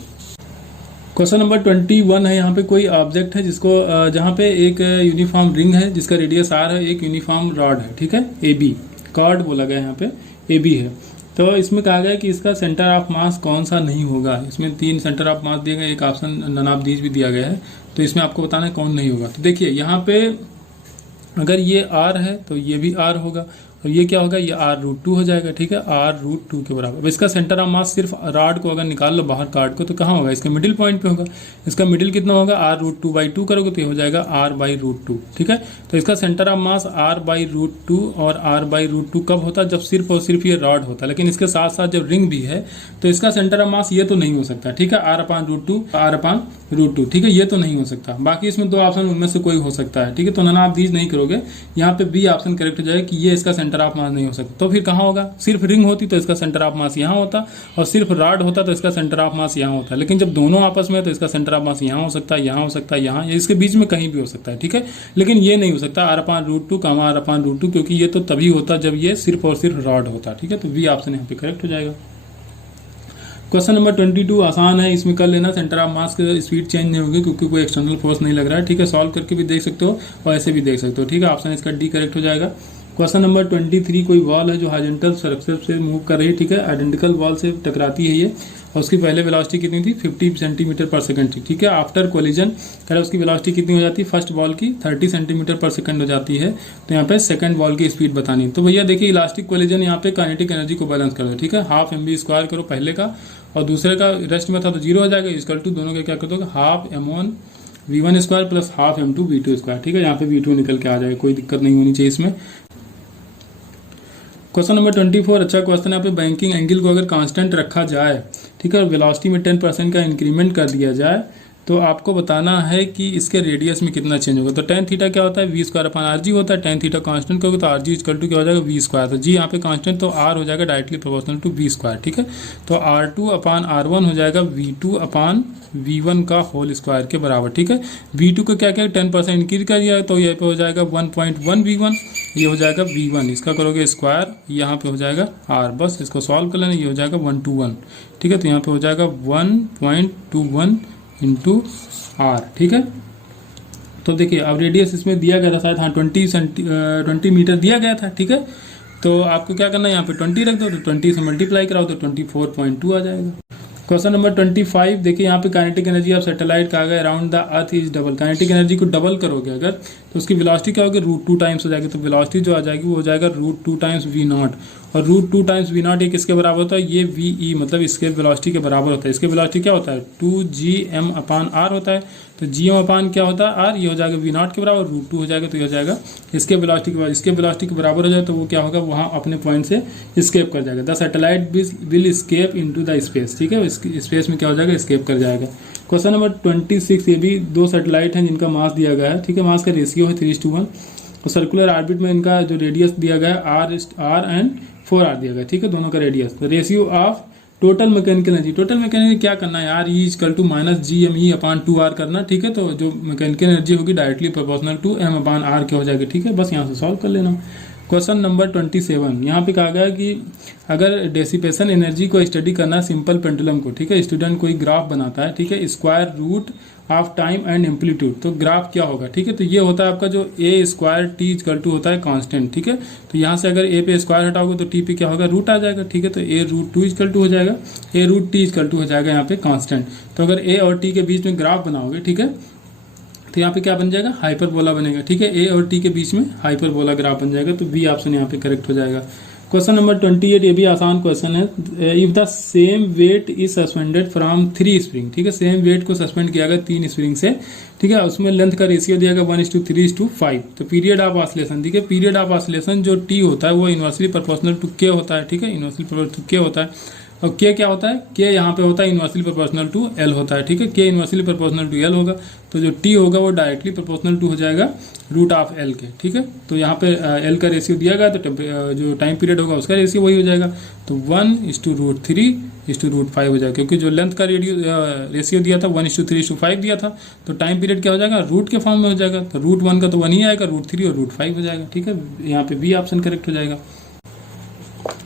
क्वेश्चन नंबर 21 है। यहाँ पे कोई ऑब्जेक्ट है जिसको जहाँ पे एक यूनिफॉर्म रिंग है जिसका रेडियस r है, एक यूनिफॉर्म रॉड है, ठीक है, AB कॉर्ड बोला गया यहाँ पे, AB है। तो इसमें कहा गया कि इसका सेंटर ऑफ मास कौन सा नहीं होगा। इसमें 3 सेंटर ऑफ मास दिए गए, एक ऑप्शन नन ऑफ दीज भी दिया गया है, तो इसमें आपको बताना है कौन नहीं होगा। तो देखिए यहाँ पे अगर ये r है तो ये भी r होगा, और ये क्या होगा, ये r√2 हो जाएगा, ठीक है, r√2 के बराबर। अब इसका सेंटर ऑफ मास सिर्फ रॉड को अगर निकाल लो बाहर कार्ड को, तो कहाँ होगा, इसके मिडिल पॉइंट पे होगा। इसका मिडिल कितना होगा, r√2/2 करोगे तो ये हो जाएगा r/√2, ठीक है। तो इसका सेंटर ऑफ मास r/√2 और r/√2 कब होता है, जब सिर्फ और सिर्फ ये रॉड होता है। लेकिन इसके साथ साथ जब रिंग भी है तो इसका सेंटर ऑफ मास ये तो नहीं हो सकता, ठीक है, r/√2, ठीक है, ये तो नहीं हो सकता। बाकी इसमें 2 ऑप्शन उनमें से कोई हो सकता है, ठीक है। तो नन ऑफ दीज नहीं करोगे, यहाँ पे बी ऑप्शन करेक्ट हो जाएगा कि ये इसका सेंटर ऑफ मास नहीं हो सकता। तो फिर कहाँ होगा, सिर्फ रिंग होती तो इसका सेंटर ऑफ मास यहाँ होता, और सिर्फ रॉड होता तो इसका सेंटर ऑफ मास यहाँ होता। लेकिन जब दोनों आपस में तो इसका सेंटर ऑफ मास यहाँ हो सकता है, यहाँ हो सकता है, यहाँ, इसके बीच में कहीं भी हो सकता है, ठीक है। लेकिन ये नहीं हो सकता r/√2, r/√2, क्योंकि ये तो तभी होता जब ये सिर्फ और सिर्फ रॉड होता, ठीक है। तो बी ऑप्शन यहाँ पे करेक्ट हो जाएगा। क्वेश्चन नंबर 22 आसान है, इसमें कर लेना। सेंटर ऑफ मास की स्पीड चेंज नहीं होगी क्योंकि कोई एक्सटर्नल फोर्स नहीं लग रहा है, ठीक है। सॉल्व करके भी देख सकते हो और ऐसे भी देख सकते हो, ठीक है। ऑप्शन इसका डी करेक्ट हो जाएगा। क्वेश्चन नंबर 23, कोई वॉल है जो हॉरिजॉन्टल सरफेस से मूव कर रही है, ठीक है, आइडेंटिकल वॉल से टकराती है ये, और उसकी पहले वेलोसिटी कितनी थी 50 सेंटीमीटर पर सेकंड थी, ठीक है। आफ्टर कोलिजन कह रहा उसकी वेलोसिटी कितनी हो जाती है, फर्स्ट बॉल की 30 सेंटीमीटर पर सेकंड हो जाती है, तो यहाँ पे सेकंड बॉल की स्पीड बतानी। तो भैया देखिए इलास्टिक कोलिजन यहाँ पे काइनेटिक एनर्जी को बैलेंस कर दो, ठीक है। हाफ mv² करो पहले का, और दूसरे का रेस्ट में था तो 0 हो जाएगा, इक्वल टू दोनों के क्या कर दोगे, half m1 v1² plus half m2 v2², ठीक है। यहाँ पे v2 निकल के आ जाएगा, कोई दिक्कत नहीं होनी चाहिए इसमें। क्वेश्चन नंबर 24 अच्छा क्वेश्चन है। यहाँ पे बैंकिंग एंगल को अगर कांस्टेंट रखा जाए, ठीक है, वेलोसिटी में 10% का इंक्रीमेंट कर दिया जाए, तो आपको बताना है कि इसके रेडियस में कितना चेंज होगा। तो टेन थीटा क्या होता है, V square upon R G होता है। टेन थीटा कांस्टेंट करोगे तो आर जी इक्वल टू क्या हो जाएगा, वी स्क्वायर। तो जी यहाँ पे कांस्टेंट, तो आर हो जाएगा directly proportional to V square, ठीक है। तो R two upon R one हो जाएगा V two upon V one का होल स्क्वायर के बराबर, ठीक है। वी टू को क्या क्या 10% इंक्रीज कर दिया, तो यहाँ पे हो जाएगा 1.1 वी वन, ये हो जाएगा वी वन, इसका करोगे स्क्वायर, यहाँ पे हो जाएगा आर, बस इसको सॉल्व कर लेना, ये हो जाएगा 121, ठीक है। तो यहाँ पे हो जाएगा 1.21 इंटू आर, ठीक है। तो देखिए अब रेडियस इसमें दिया गया था शायद, हाँ 20 मीटर दिया गया था, ठीक है। तो आपको क्या करना है, यहाँ पे 20 रख दो, तो 20 से मल्टीप्लाई कराओ तो 24.2 आ जाएगा। क्वेश्चन नंबर 25 देखिए, यहाँ पे काइनेटिक एनर्जी ऑफ सैटेलाइट कहा गया around the earth is double. Kinetic energy को डबल करोगे अगर, तो उसकी वेलोसिटी क्या होगी, √2 टाइम्स हो जाएगी। तो वेलोसिटी जो आ जाएगी वो हो जाएगा √2 टाइम्स वी नॉट, और √2 टाइम्स वी नॉट ये किसके बराबर होता है, ये वी ई, मतलब इसके वेलोसिटी के बराबर होता है। इसके वेलोसिटी क्या होता है, 2gm अपान आर होता है। तो gm अपान क्या होता है, आर, ये हो जाएगा वी नॉट के बराबर, √2 हो जाएगा, तो ये हो जाएगा इसके वेलोसिटी के बराबर। इसके वेलोसिटी के बराबर हो जाए तो वो क्या होगा, वहाँ अपने पॉइंट से स्केप कर जाएगा। The satellite will escape into the space, ठीक है, स्पेस में क्या हो जाएगा, स्केप कर जाएगा। क्वेश्चन नंबर 26, ये भी दो सैटेलाइट हैं जिनका मास दिया गया है, ठीक है। मास का रेशियो है 3:1, और सर्कुलर ऑर्बिट में इनका जो रेडियस दिया गया है आर एंड 4r दिया गया, ठीक है, दोनों का रेडियस। तो ratio of total mechanical energy, total mechanical क्या करना है यार, E equal to -gme upon 2r करना, ठीक है। तो जो मैकेनिकल एनर्जी होगी directly proportional to m upon r के हो जाएगी, ठीक है। बस यहाँ से सॉल्व कर लेना। क्वेश्चन नंबर 27, यहाँ पे कहा गया कि अगर डेसिपेशन एनर्जी को स्टडी करना है सिंपल पेंडुलम को, ठीक है, स्टूडेंट कोई ग्राफ बनाता है, ठीक है, square root of time and amplitude, तो ग्राफ क्या होगा, ठीक है। तो ये होता है आपका जो ए स्क्वायर टी इक्वल टू होता है कांस्टेंट, ठीक है। तो यहाँ से अगर ए पे स्क्वायर हटाओगे तो टी पे क्या होगा, रूट आ जाएगा, ठीक है। तो ए √2 इक्वल टू हो जाएगा, ए √t इक्वल टू हो जाएगा यहाँ पे कांस्टेंट। तो अगर ए और टी के बीच में ग्राफ बनाओगे, ठीक है, तो यहाँ पे क्या बन जाएगा, हाइपरबोला बनेगा, ठीक है। ए और टी के बीच में हाइपरबोला ग्राफ बन जाएगा, तो बी ऑप्शन यहाँ पे करेक्ट हो जाएगा। क्वेश्चन नंबर 28, ये भी आसान क्वेश्चन है। If the same weight is suspended from 3 spring, ठीक है, सेम वेट को सस्पेंड किया गया 3 स्प्रिंग से, ठीक है, उसमें लेंथ का रेशियो दिया गया 1:3:5। तो पीरियड ऑफ ऑसिलेशन, ठीक है, पीरियड ऑफ ऑसिलेशन जो टी होता है वो इनवर्सली प्रोपोर्शनल टू के होता है, ठीक है, इनवर्सली प्रोपोर्शनल टू के होता है। और के क्या होता है, के यहाँ पे होता है इनवर्सली प्रोपोर्शनल टू एल होता है, ठीक है, के इनवर्सली प्रोपोर्शनल टू एल होगा। तो जो टी होगा वो डायरेक्टली प्रोपोर्शनल टू हो जाएगा रूट ऑफ एल के, ठीक है। तो यहाँ पे एल का रेशियो दिया गया, तो जो टाइम पीरियड होगा उसका रेशियो वही हो जाएगा। तो 1:3:5 हो जाएगा, क्योंकि जो लेंथ का रेशियो दिया था 1:3:5 दिया था, तो टाइम पीरियड क्या हो जाएगा, रूट के फॉर्म में हो जाएगा। तो √1 का तो 1 ही आएगा, √3 और √5 हो जाएगा, ठीक है। यहाँ पे बी ऑप्शन करेक्ट हो जाएगा।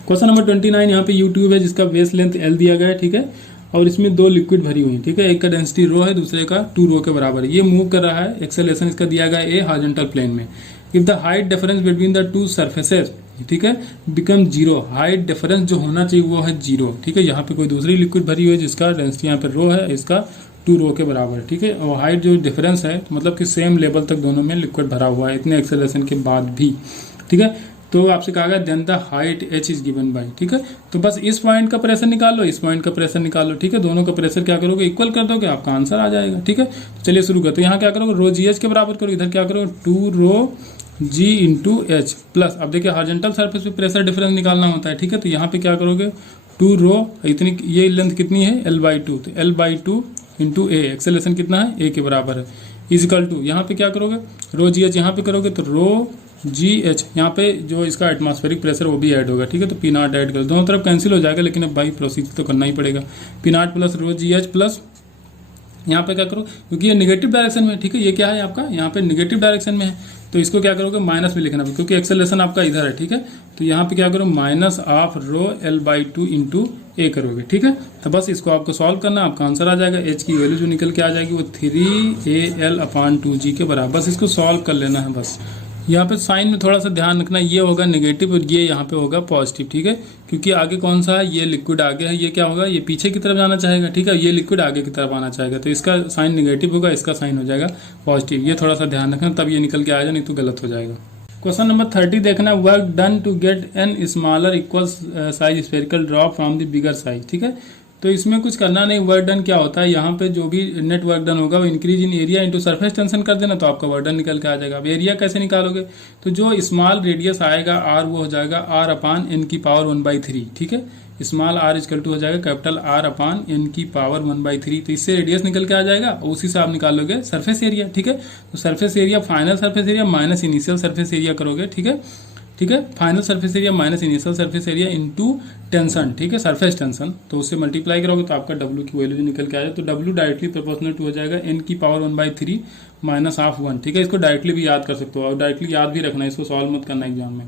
क्वेश्चन नंबर 29, यहाँ पे यूट्यूब है जिसका बेस लेंथ एल दिया गया है, ठीक है, और इसमें 2 लिक्विड भरी हुई है, ठीक है। एक का डेंसिटी रो है, दूसरे का 2 रो के बराबर है। ये मूव कर रहा है, एक्सेलरेशन इसका दिया गया है ए हॉरिजॉन्टल प्लेन में। If the height difference between the 2 surfaces, ठीक है, बिकम 0, हाइट डिफरेंस जो होना चाहिए वो है 0, ठीक है। यहाँ पे कोई दूसरी लिक्विड भरी हुई है जिसका डेंसिटी यहाँ पे रो है, इसका 2 रो के बराबर, ठीक है। और हाइट जो डिफरेंस है मतलब कि सेम लेवल तक दोनों में लिक्विड भरा हुआ है इतने एक्सेलरेशन के बाद भी, ठीक है। तो आपसे कहा गया then the height h is given by, ठीक है। तो बस इस पॉइंट का प्रेशर निकाल लो, इस पॉइंट का प्रेशर निकाल लो, ठीक है। दोनों का प्रेशर क्या करोगे, इक्वल कर दोगे, आपका आंसर आ जाएगा, ठीक है। तो चलिए शुरू करते हैं। यहाँ क्या करोगे, ρgh के बराबर करो, इधर क्या करोगे 2ρg इंटू एच प्लस, अब देखिए हॉरिजॉन्टल सरफेस पे प्रेशर डिफरेंस निकालना होता है, ठीक है। तो यहाँ पे क्या करोगे 2ρ, इतनी ये लेंथ कितनी है L/2, तो L/2 इंटू ए, एक्सेलरेशन कितना है ए के बराबर है, इजिकल टू यहाँ पे क्या करोगे ρgh, यहाँ पे करोगे तो ρgh, यहाँ पे जो इसका एटमॉस्फेरिक प्रेशर वो भी ऐड होगा, ठीक है। तो P0 ऐड कर, दोनों तरफ कैंसिल हो जाएगा, लेकिन अब भाई प्रोसीजर तो करना ही पड़ेगा। P0 प्लस ρgh प्लस यहाँ पे क्या करो, क्योंकि ये नेगेटिव डायरेक्शन में, ठीक है, ये क्या है आपका यहाँ पे नेगेटिव डायरेक्शन में है, तो इसको क्या करोगे माइनस में लिखना, क्योंकि एक्सेलरेशन आपका इधर है, ठीक है। तो यहाँ पे क्या करो माइनस ऑफ ρL/2 इंटू ए करोगे, ठीक है। तो बस इसको आपको सॉल्व करना, आपका आंसर आ जाएगा। एच की वैल्यू जो निकल के आ जाएगी वो 3AL/2G के बराबर, बस इसको सॉल्व कर लेना है। बस यहाँ पे साइन में थोड़ा सा ध्यान रखना, ये होगा नेगेटिव और ये यहाँ पे होगा पॉजिटिव, ठीक है, क्योंकि आगे कौन सा है, ये लिक्विड आगे है, ये क्या होगा, ये पीछे की तरफ जाना चाहेगा, ठीक है, ये लिक्विड आगे की तरफ आना चाहेगा, तो इसका साइन नेगेटिव होगा, इसका साइन हो जाएगा पॉजिटिव। ये थोड़ा सा ध्यान रखना, तब ये निकल के आएगा, नहीं तो गलत हो जाएगा। क्वेश्चन नंबर 30 देखना, work done to get an smaller equal size spherical drop from the bigger size, ठीक है। तो इसमें कुछ करना नहीं, वर्क डन क्या होता है, यहाँ पे जो भी नेट वर्क डन होगा वो increase in area into surface tension कर देना, तो आपका वर्क डन निकल के आ जाएगा। अब एरिया कैसे निकालोगे, तो जो स्मॉल रेडियस आएगा आर, वो हो जाएगा आर अपान एन की पावर 1/3, ठीक है। स्मॉल आर इजकल टू हो जाएगा कैपिटल आर अपान एन की पावर 1/3, तो इससे रेडियस निकल के आ जाएगा और उसी से आप निकालोगे सरफेस एरिया, ठीक है। तो surface area final surface area minus initial surface area करोगे, ठीक है, ठीक है। Final surface area minus initial surface area into tension, ठीक है, सरफेस टेंशन, तो उससे मल्टीप्लाई करोगे तो आपका W की वैल्यू जो निकल के आ जाए, तो W डायरेक्टली प्रोपोर्शनल टू हो जाएगा n की पावर 1/3 माइनस हाफ 1, ठीक है। इसको डायरेक्टली भी याद कर सकते हो और डायरेक्टली याद भी रखना है, इसको सॉल्व मत करना एग्जाम में।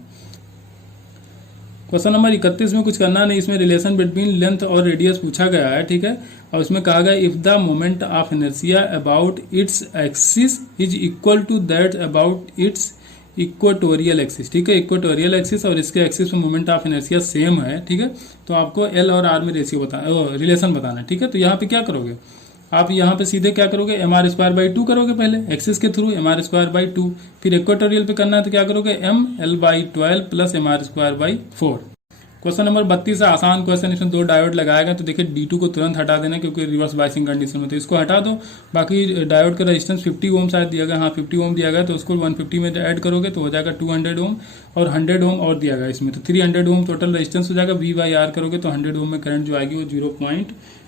क्वेश्चन नंबर 31 में कुछ करना नहीं, इसमें रिलेशन बिटवीन लेंथ और रेडियस पूछा गया है, ठीक है। और इसमें कहा गया if the moment of inertia about its axis is equal to that about its equatorial axis, ठीक है। इक्वेटोरियल एक्सिस और इसके एक्सिस में मोमेंट ऑफ इनर्शिया सेम है, ठीक है। तो आपको एल और आर में रेशियो रिलेशन बताना है, ठीक है। तो यहाँ पे क्या करोगे, आप यहाँ पे सीधे क्या करोगे, mr²/2 करोगे पहले एक्सिस के थ्रू, mr²/2, फिर इक्वेटोरियल पे करना है तो क्या करोगे ml/12 plus mr²/4। Question number 32 है, आसान क्वेश्चन, इसमें 2 डायोड लगाएगा, तो देखिए D2 को तुरंत हटा देना क्योंकि रिवर्स बाइसिंग कंडीशन में, तो इसको हटा दो। बाकी डायोड का रेजिस्टेंस 50 ओम शायद दिया गया, हाँ 50 ओम दिया गया, तो उसको 150 में ऐड करोगे तो हो जाएगा 200 ओम, और 100 ओम और दिया गया इसमें, तो 300 ओम टोटल रेजिस्टेंस हो जाएगा। V/R करोगे तो 100 ओम में करंट जो आएगी वो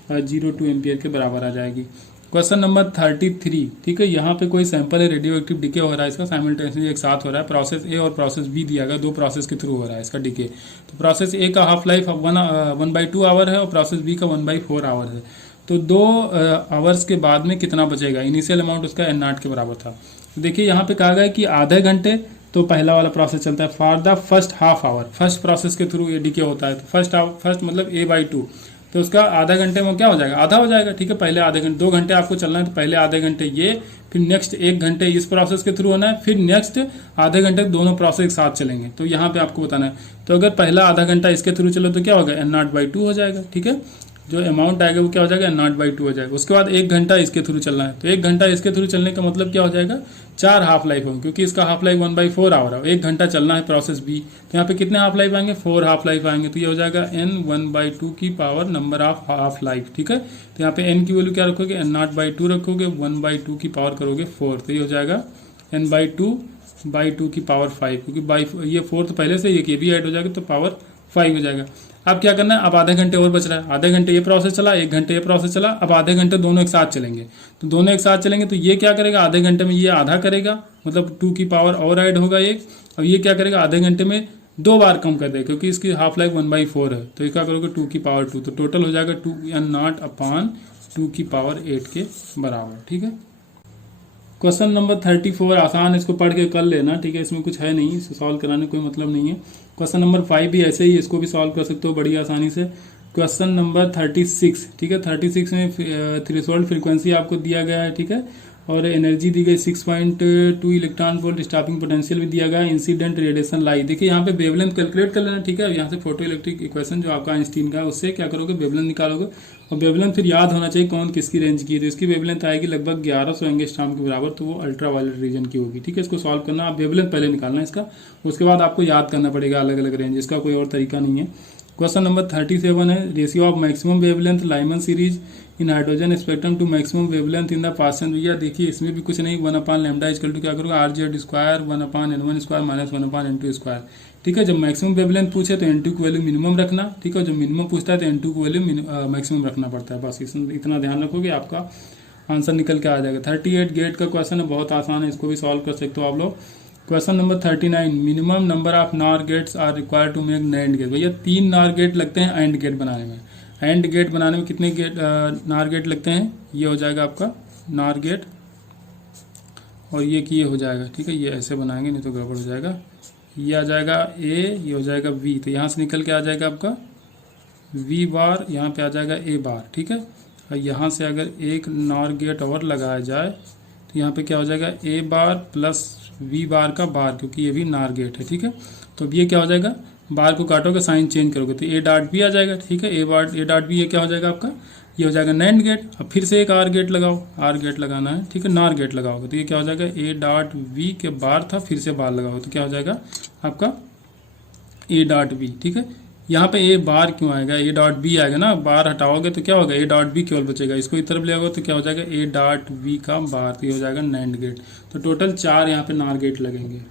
0.02 एम्पियर के बराबर आ जाएगी। क्वेश्चन नंबर 33, ठीक है। यहाँ पे कोई सैंपल है, रेडियो एक्टिव डिके हो रहा है इसका, साइमल्टेनियसली एक साथ हो रहा है, प्रोसेस ए और प्रोसेस बी दिया गया, 2 प्रोसेस के थ्रू हो रहा है इसका डिके। तो प्रोसेस ए का हाफ लाइफ 1/2 आवर है और प्रोसेस बी का 1/4 आवर है। तो 2 आवर्स के बाद में कितना बचेगा, इनिशियल अमाउंट उसका n0 के बराबर था। तो देखिए यहाँ पे कहा गया कि आधे घंटे तो पहला वाला प्रोसेस चलता है, for the first half hour, first process के थ्रू ये डिके होता है, तो फर्स्ट मतलब a/2, तो उसका आधा घंटे में क्या हो जाएगा, आधा हो जाएगा, ठीक है। पहले आधे घंटे, 2 घंटे आपको चलना है तो पहले आधे घंटे ये, फिर नेक्स्ट 1 घंटे इस प्रोसेस के थ्रू होना है, फिर नेक्स्ट आधे घंटे दोनों प्रोसेस एक साथ चलेंगे, तो यहाँ पे आपको बताना है। तो अगर पहला आधा घंटा इसके थ्रू चलो तो क्या होगा, n0/2 हो जाएगा, ठीक है। जो अमाउंट आएगा वो क्या हो जाएगा, n0/2 हो जाएगा। उसके बाद 1 घंटा इसके थ्रू चलना है, तो 1 घंटा इसके थ्रू चलने का मतलब क्या हो जाएगा, 4 हाफ लाइफ होंगे, क्योंकि इसका हाफ लाइफ 1/4 आवर है, 1 घंटा चलना है प्रोसेस बी, तो यहाँ पे कितने हाफ लाइफ आएंगे, 4 हाफ लाइफ आएंगे, तो ये हो जाएगा n 1/2 की power number of half life, ठीक है। तो यहाँ पे n की वैल्यू क्या रखोगे, n0/2 रखोगे, 1/2 की पावर करोगे 4, तो ये हो जाएगा n/2 की पावर 5, क्योंकि ये 4 तो पहले से ये भी ऐड हो जाएगा तो पावर 5 हो जाएगा। अब क्या करना है, अब आधे घंटे और बच रहा है, आधे घंटे ये प्रोसेस चला, 1 घंटे ये प्रोसेस चला, अब आधे घंटे दोनों एक साथ चलेंगे, तो दोनों एक साथ चलेंगे तो ये क्या करेगा, आधे घंटे में ये आधा करेगा, मतलब 2 की पावर और ऐड होगा 1, और ये क्या करेगा, आधे घंटे में 2 बार कम कर देगा, क्योंकि इसकी हाफ लाइफ 1/4 है, तो इसका करोगे 2 की पावर 2, तो टोटल हो जाएगा 2n0/2 की पावर 8 के बराबर, ठीक है। क्वेश्चन नंबर 34 आसान, इसको पढ़ के कर लेना, ठीक है, इसमें कुछ है नहीं, इसे सॉल्व कराने कोई मतलब नहीं है। क्वेश्चन नंबर 5 भी ऐसे ही, इसको भी सॉल्व कर सकते हो बड़ी आसानी से। क्वेश्चन नंबर 36, ठीक है, 36 में थ्रेशोल्ड फ्रीक्वेंसी आपको दिया गया है, ठीक है, और एनर्जी दी गई 6.2 इलेक्ट्रॉन वोल्ट, स्टॉपिंग पोटेंशियल भी दिया गया है, इंसिडेंट रेडिएशन लाई। देखिए यहाँ पे वेवलेंथ कैलकुलेट कर लेना, ठीक है। यहाँ से फोटो इलेक्ट्रिक इक्वेशन जो आपका आइंस्टीन का है उससे क्या करोगे, वेवलेंथ निकालोगे, और वेवलेंथ फिर याद होना चाहिए कौन किसकी रेंज की है, तो इसकी वेवलेंथ आएगी लगभग 1100 एंगस्ट्रॉम के बराबर, तो वो अल्ट्रा वायलेट रीजन की होगी, ठीक है। इसको सॉल्व करना, आप वेवलेंथ पहले निकालना इसका, उसके बाद आपको याद करना पड़ेगा अलग अलग रेंज, इसका कोई और तरीका नहीं है। क्वेश्चन नंबर 37 है, ratio of maximum wavelength Lyman series in hydrogen spectrum to maximum wavelength in the Paschen. भैया देखिए इसमें भी कुछ नहीं, 1/λ इक्वल टू क्या करोगे, RZ² 1/n1² माइनस 1/n2², ठीक है। जब मैक्सिमम वेवलेंथ पूछे तो n2 की वैल्यू मिनिमम रखना, ठीक है। जब मिनिमम पूछता है तो n2 की वैल्यू मैक्सिमम रखना पड़ता है, बस इतना ध्यान रखोगे आपका आंसर निकल के आ जाएगा। 38 गेट का क्वेश्चन है, बहुत आसान है, इसको भी सॉल्व कर सकते हो आप लोग। Question number 39, minimum number of NOR gates are required to make NAND gate. भैया 3 नार गेट लगते हैं एंड गेट बनाने में। एंड गेट बनाने में कितने गेट नार गेट लगते हैं, ये हो जाएगा आपका नार गेट, और ये कि ये हो जाएगा, ठीक है। ये ऐसे बनाएंगे नहीं तो गड़बड़ हो जाएगा, ये आ जाएगा ए, ये हो जाएगा वी, तो यहाँ से निकल के आ जाएगा आपका वी बार, यहाँ पे आ जाएगा ए बार, ठीक है। और यहाँ से अगर एक नार गेट और लगाया जाए तो यहाँ पे क्या हो जाएगा, ए बार प्लस वी बार का बार, क्योंकि ये भी नार गेट है, ठीक है। तो अब ये क्या हो जाएगा, बार को काटोगे साइन चेंज करोगे तो ए डॉट बी आ जाएगा, ठीक है। ए डॉट बी ये क्या हो जाएगा आपका, ये हो जाएगा नैंड गेट। अब फिर से एक आर गेट लगाओ, आर गेट लगाना है, ठीक है, नार गेट लगाओगे तो ये क्या हो जाएगा, ए डॉट वी के बार था, फिर से बार लगाओगे तो क्या हो जाएगा आपका ए डॉट बी, ठीक है। यहाँ पे ए बार क्यों आएगा, ए डॉट बी आएगा ना, बार हटाओगे तो क्या होगा, ए डॉट बी केवल बचेगा, इसको इस तरफ ले आओगे तो क्या हो जाएगा, ए डॉट बी का बार, तो ये हो जाएगा नैंड गेट। तो टोटल 4 यहाँ पे नार गेट लगेंगे।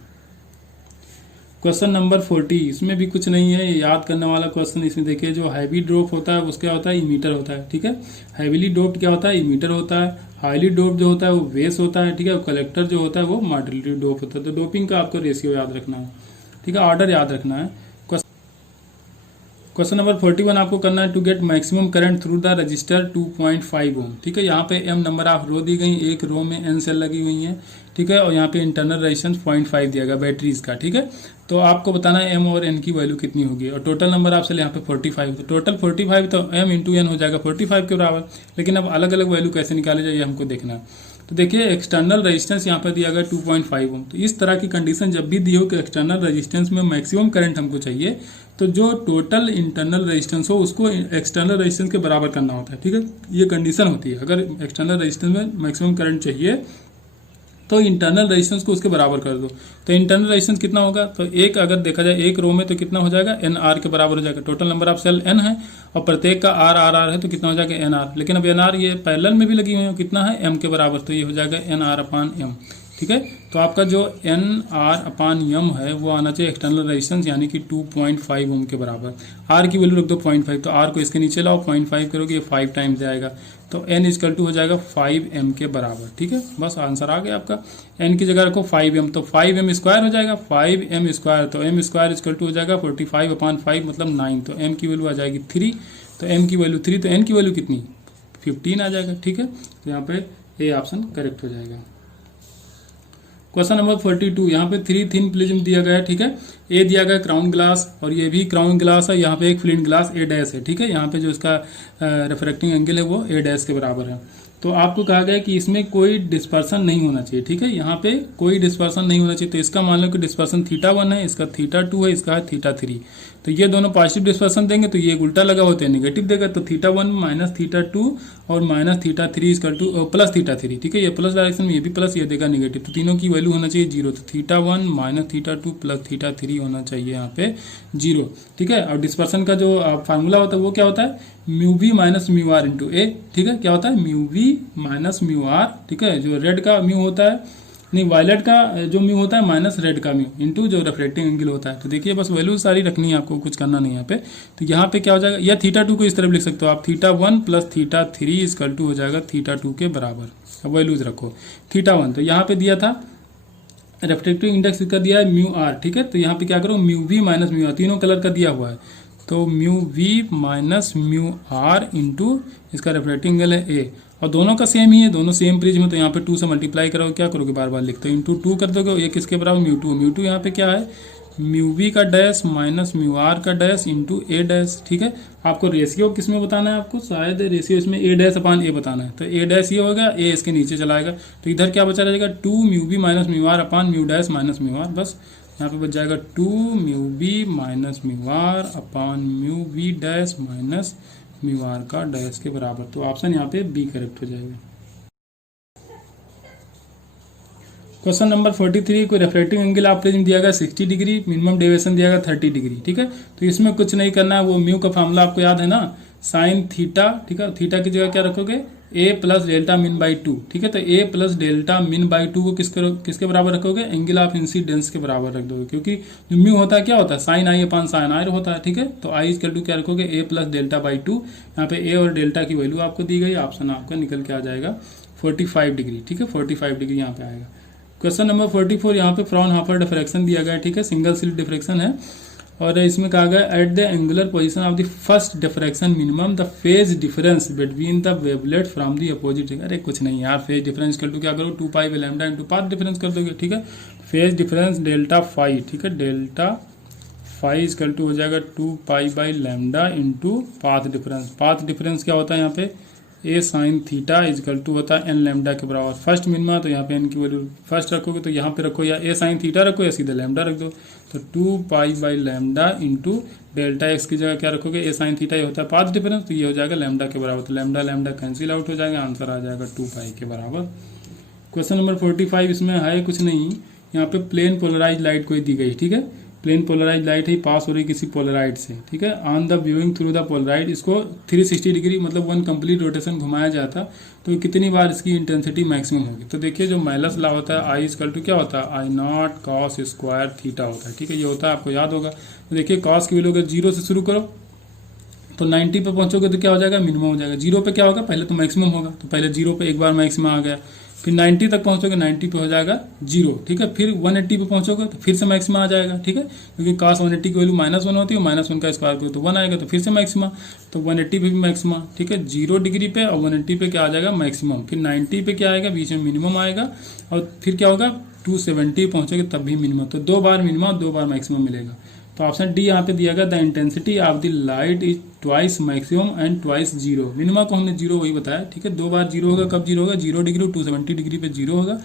क्वेश्चन नंबर 40, इसमें भी कुछ नहीं है, ये याद करने वाला क्वेश्चन। इसमें देखिए जो हैवी ड्रॉप होता है उसका होता है इमीटर होता है, ठीक है। हैवीली डोप्ड क्या होता है, इमीटर होता है। हाईली डोप्ड जो होता है वो बेस होता है, ठीक है। कलेक्टर जो होता है वो मॉडरेटली डोप होता है। तो डोपिंग का आपको रेशियो याद रखना है, ठीक है, ऑर्डर याद रखना है। क्वेश्चन नंबर 41 आपको करना है to get maximum current through the resistor 2.5 ohm, ठीक है। यहाँ पे एम नंबर ऑफ रो दी गई, एक रो में एन सेल लगी हुई है, ठीक है, और यहाँ पे इंटरनल रेजिस्टेंस 0.5 दिया गया बैटरीज का, ठीक है। तो आपको बताना है एम और एन की वैल्यू कितनी होगी, और टोटल नंबर ऑफ सेल यहाँ पे 45, तो टोटल 45 तो एम इंटू एन हो जाएगा 45 के बराबर। लेकिन अब अलग अलग वैल्यू कैसे निकाले जाए ये हमको देखना है। तो देखिए एक्सटर्नल रेजिस्टेंस यहाँ पर दिया गया 2.5 ओम। तो इस तरह की कंडीशन जब भी दी हो कि एक्सटर्नल रेजिस्टेंस में मैक्सिमम करंट हमको चाहिए, तो जो टोटल इंटरनल रेजिस्टेंस हो उसको एक्सटर्नल रेजिस्टेंस के बराबर करना होता है, ठीक है। ये कंडीशन होती है, अगर एक्सटर्नल रेजिस्टेंस में मैक्सिमम करंट चाहिए तो इंटरनल रेजिस्टेंस को उसके बराबर कर दो। तो इंटरनल रेजिस्टेंस कितना होगा, तो एक अगर देखा जाए एक रो में तो कितना हो जाएगा, एन आर के बराबर हो जाएगा। Total number of cell N है और प्रत्येक का आर आर आर है, तो कितना हो जाएगा एन आर। लेकिन अब एन आर ये पैरेलल में भी लगी हुई है, कितना है एम के बराबर, तो ये हो जाएगा एन आर अपान एम, ठीक है। तो आपका जो एन आर अपान एम है वो आना चाहिए एक्सटर्नल रेजिस्टेंस यानी कि 2.5 ओम के बराबर। आर की वैल्यू रख दो 0.5, तो आर को इसके नीचे लाओ, 0.5 करोगे ये 5 टाइम्स जाएगा, तो एन इजकल टू हो जाएगा 5 एम के बराबर, ठीक है। बस आंसर आ गया आपका। एन की जगह रखो 5 एम, तो 5 एम स्क्वायर हो जाएगा, 5 एम स्क्वायर, तो एम स्क्वायर इजकल टू हो जाएगा 45 अपान 5 मतलब 9, तो एम की वैल्यू आ जाएगी 3, तो एम की वैल्यू 3, तो एन की वैल्यू कितनी 15 आ जाएगा, ठीक है। तो यहाँ पे ए ऑप्शन करेक्ट हो जाएगा। क्वेश्चन नंबर 42, यहाँ पे 3 थिन प्रिज्म दिया गया है, ठीक है। ए दिया गया क्राउन ग्लास और ये भी क्राउन ग्लास है, यहाँ पे एक फ्लिंट ग्लास ए डैश है, ठीक है। यहाँ पे जो इसका रिफ्रैक्टिंग एंगल है वो ए डैश के बराबर है। तो आपको कहा गया कि इसमें कोई डिस्पर्सन नहीं होना चाहिए, ठीक है। यहाँ पे कोई डिस्पर्सन नहीं होना चाहिए, तो इसका मान लो कि डिस्पर्सन θ1 है, इसका θ2 है, इसका है θ3। तो ये दोनों पॉजिटिव डिस्पर्सन देंगे तो ये उल्टा लगा होता है नेगेटिव देगा, तो θ1 माइनस θ2 और माइनस θ3 इजकल टू प्लस θ3, ठीक है। ये प्लस डायरेक्शन में, ये भी प्लस, ये देगा नेगेटिव, तो तीनों की वैल्यू होना चाहिए 0। तो θ1 माइनस θ2 प्लस θ3 होना चाहिए यहाँ पे 0, ठीक है। और डिस्पर्सन का जो फार्मूला होता है वो क्या होता है, mu V minus mu R into A, ठीक है। क्या होता है mu V minus mu R, ठीक है। जो रेड का म्यू होता है, नहीं वायलेट का जो म्यू होता है माइनस रेड का म्यू इंटू जो रिफ्लेक्टिंग एंगल होता है। तो देखिए बस वैल्यू सारी रखनी है आपको, कुछ करना नहीं यहाँ पे। तो यहाँ पे क्या हो जाएगा, या θ2 को इस तरफ लिख सकते हो आप, θ1 प्लस θ3 इजकल टू हो जाएगा θ2 के बराबर। अब वैल्यूज रखो, θ1 तो यहाँ पे दिया था रिफ्लेक्टिव इंडेक्स का दिया है म्यू आर, ठीक है। तो यहाँ पे क्या करो mu V minus mu R, तीनों कलर का दिया हुआ है, तो mu V minus mu R into इसका रिफ्लेक्टिंग एंगल है ए, और दोनों का सेम ही है, दोनों सेम प्रिज्म है, तो यहाँ पे 2 से मल्टीप्लाई करोगे, क्या करोगे बार बार लिखते हो इंटू 2 कर दोगे, ये किसके बराबर म्यू 2, म्यू 2 यहाँ पे क्या है म्यू वी का डैश माइनस म्यू आर का डैश इंटू ए डैश, ठीक है। आपको रेशियो किस में बताना है, आपको शायद रेशियो इसमें ए डैश अपान ए बताना है, तो ए डैश ये होगा, ए इसके नीचे चला आएगा, तो इधर क्या बचा रहेगा 2 mu V minus mu R upon mu dash minus mu R, बस यहाँ पे बच जाएगा 2 mu V minus mu R upon mu V dash minus mu R का डैश के बराबर। तो ऑप्शन यहाँ पे बी करेक्ट हो जाएगा। क्वेश्चन नंबर 43, कोई रिफ्लेक्टिंग एंगल ऑफ प्रिज्म दिया गया 60 डिग्री, मिनिमम डेविएशन दिया गया 30 डिग्री, ठीक है। तो इसमें कुछ नहीं करना है, वो म्यू का फॉर्मूला आपको याद है ना, साइन थीटा, ठीक है। थीटा की जगह क्या रखोगे ए प्लस डेल्टा मिन बाई 2, ठीक है। तो ए प्लस डेल्टा मिन बाई 2 को किसके बराबर रखोगे, एंगल ऑफ इंसिडेंस के बराबर रख दोगे, क्योंकि जो म्यू होता है क्या होता है साइन आई अपान साइन आई होता है, ठीक है। तो आई इक्वल टू क्या रखोगे ए प्लस डेल्टा बाई 2, यहाँ पे ए और डेल्टा की वैल्यू आपको दी गई, ऑप्शन आपका निकल के आ जाएगा 45 डिग्री, ठीक है। 45 डिग्री यहाँ पे आएगा। क्वेश्चन नंबर 44, यहाँ पे फ्रॉनहोफर डिफ्रैक्शन दिया गया है, ठीक है, सिंगल स्लिट डिफ्रैक्शन है, और इसमें कहा गया at the angular position of the first diffraction minimum the phase difference between the wavelet from the opposite. अरे कुछ नहीं यार, फेज डिफरेंस कर टू क्या करो 2 pi by lambda into path difference कर दोगे, ठीक है। फेज डिफरेंस डेल्टा फाई, ठीक है, डेल्टा फाई इजकल टू हो जाएगा 2 pi by lambda into path difference. Path difference क्या होता है यहाँ पे ए साइन थीटा इजकल टू होता है एन लैम्डा के बराबर। फर्स्ट मिनिमा तो यहाँ पे एन की वैल्यू फर्स्ट रखोगे तो यहाँ पे रखो, या ए साइन थीटा रखो या सीधे लैम्डा रख दो, तो 2 pi by lambda into delta x की जगह क्या रखोगे ए साइन थीटा, ये होता है पाथ डिफरेंस, तो ये हो जाएगा लैम्डा के बराबर, तो लैम्डा लैम्डा कैंसिल आउट हो जाएगा, आंसर आ जाएगा 2 पाई के बराबर। क्वेश्चन नंबर 45, इसमें है कुछ नहीं, यहाँ पे प्लेन पोलराइज लाइट कोई दी गई, ठीक है। प्लेन पोलराइज लाइट है, पास हो रही किसी पोलराइड से, ठीक है। On the viewing through the Polaroid, इसको 360 डिग्री मतलब 1 कंप्लीट रोटेशन घुमाया जाता तो कितनी बार इसकी इंटेंसिटी मैक्सिमम होगी। तो देखिए जो मैलस लॉ होता है, आई इक्वल टू क्या होता है, आई नॉट कॉस स्क्वायर थीटा होता है, ठीक है। ये होता है, आपको याद होगा। तो देखिए कॉस की वैल्यू अगर 0 से शुरू करो तो 90 पे पहुंचोगे तो क्या हो जाएगा, मिनिमम हो जाएगा। 0 पे क्या होगा, पहले तो मैक्सिमम होगा, तो पहले 0 पे एक बार मैक्सिमम आ गया, फिर 90 तक पहुंचोगे, 90 पे हो जाएगा 0, ठीक है। फिर 180 पे पहुंचोगे तो फिर से मैक्सिमम आ जाएगा, ठीक है, क्योंकि cos 180 की वैल्यू -1 होती है, -1 का स्क्वायर करो तो 1 आएगा, तो फिर से मैक्सिमम, तो 180 पे भी मैक्सिमम, ठीक है। 0 डिग्री पे और 180 पे क्या आ जाएगा, मैक्सिमम। फिर 90 पे क्या आएगा, बीच में मिनिमम आएगा, और फिर क्या होगा 270 पहुंचोगे तब भी मिनिमम। तो 2 बार मिनिमम, 2 बार मैक्सिमम मिलेगा। तो ऑप्शन डी यहाँ पे दिया गया, the intensity of the light is twice maximum and twice zero. Minimum को हमने 0 वही बताया, ठीक है। 2 बार 0 होगा, कब 0 होगा, 0 डिग्री और 270 डिग्री पे 0 होगा,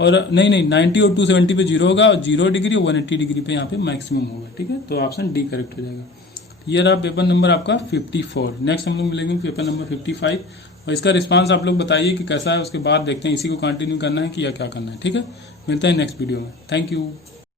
और नहीं 90 और 270 पे 0 होगा, और 0 डिग्री और 180 डिग्री पे यहाँ पे मैक्सिमम होगा, ठीक है। तो ऑप्शन डी करेक्ट हो जाएगा। ये रहा पेपर नंबर आपका 54। नेक्स्ट हम लोग मिलेंगे पेपर नंबर 55, और इसका रिस्पांस आप लोग बताइए कि कैसा है, उसके बाद देखते हैं इसी को कंटिन्यू करना है कि या क्या करना है, ठीक है। मिलते हैं नेक्स्ट वीडियो में। Thank you.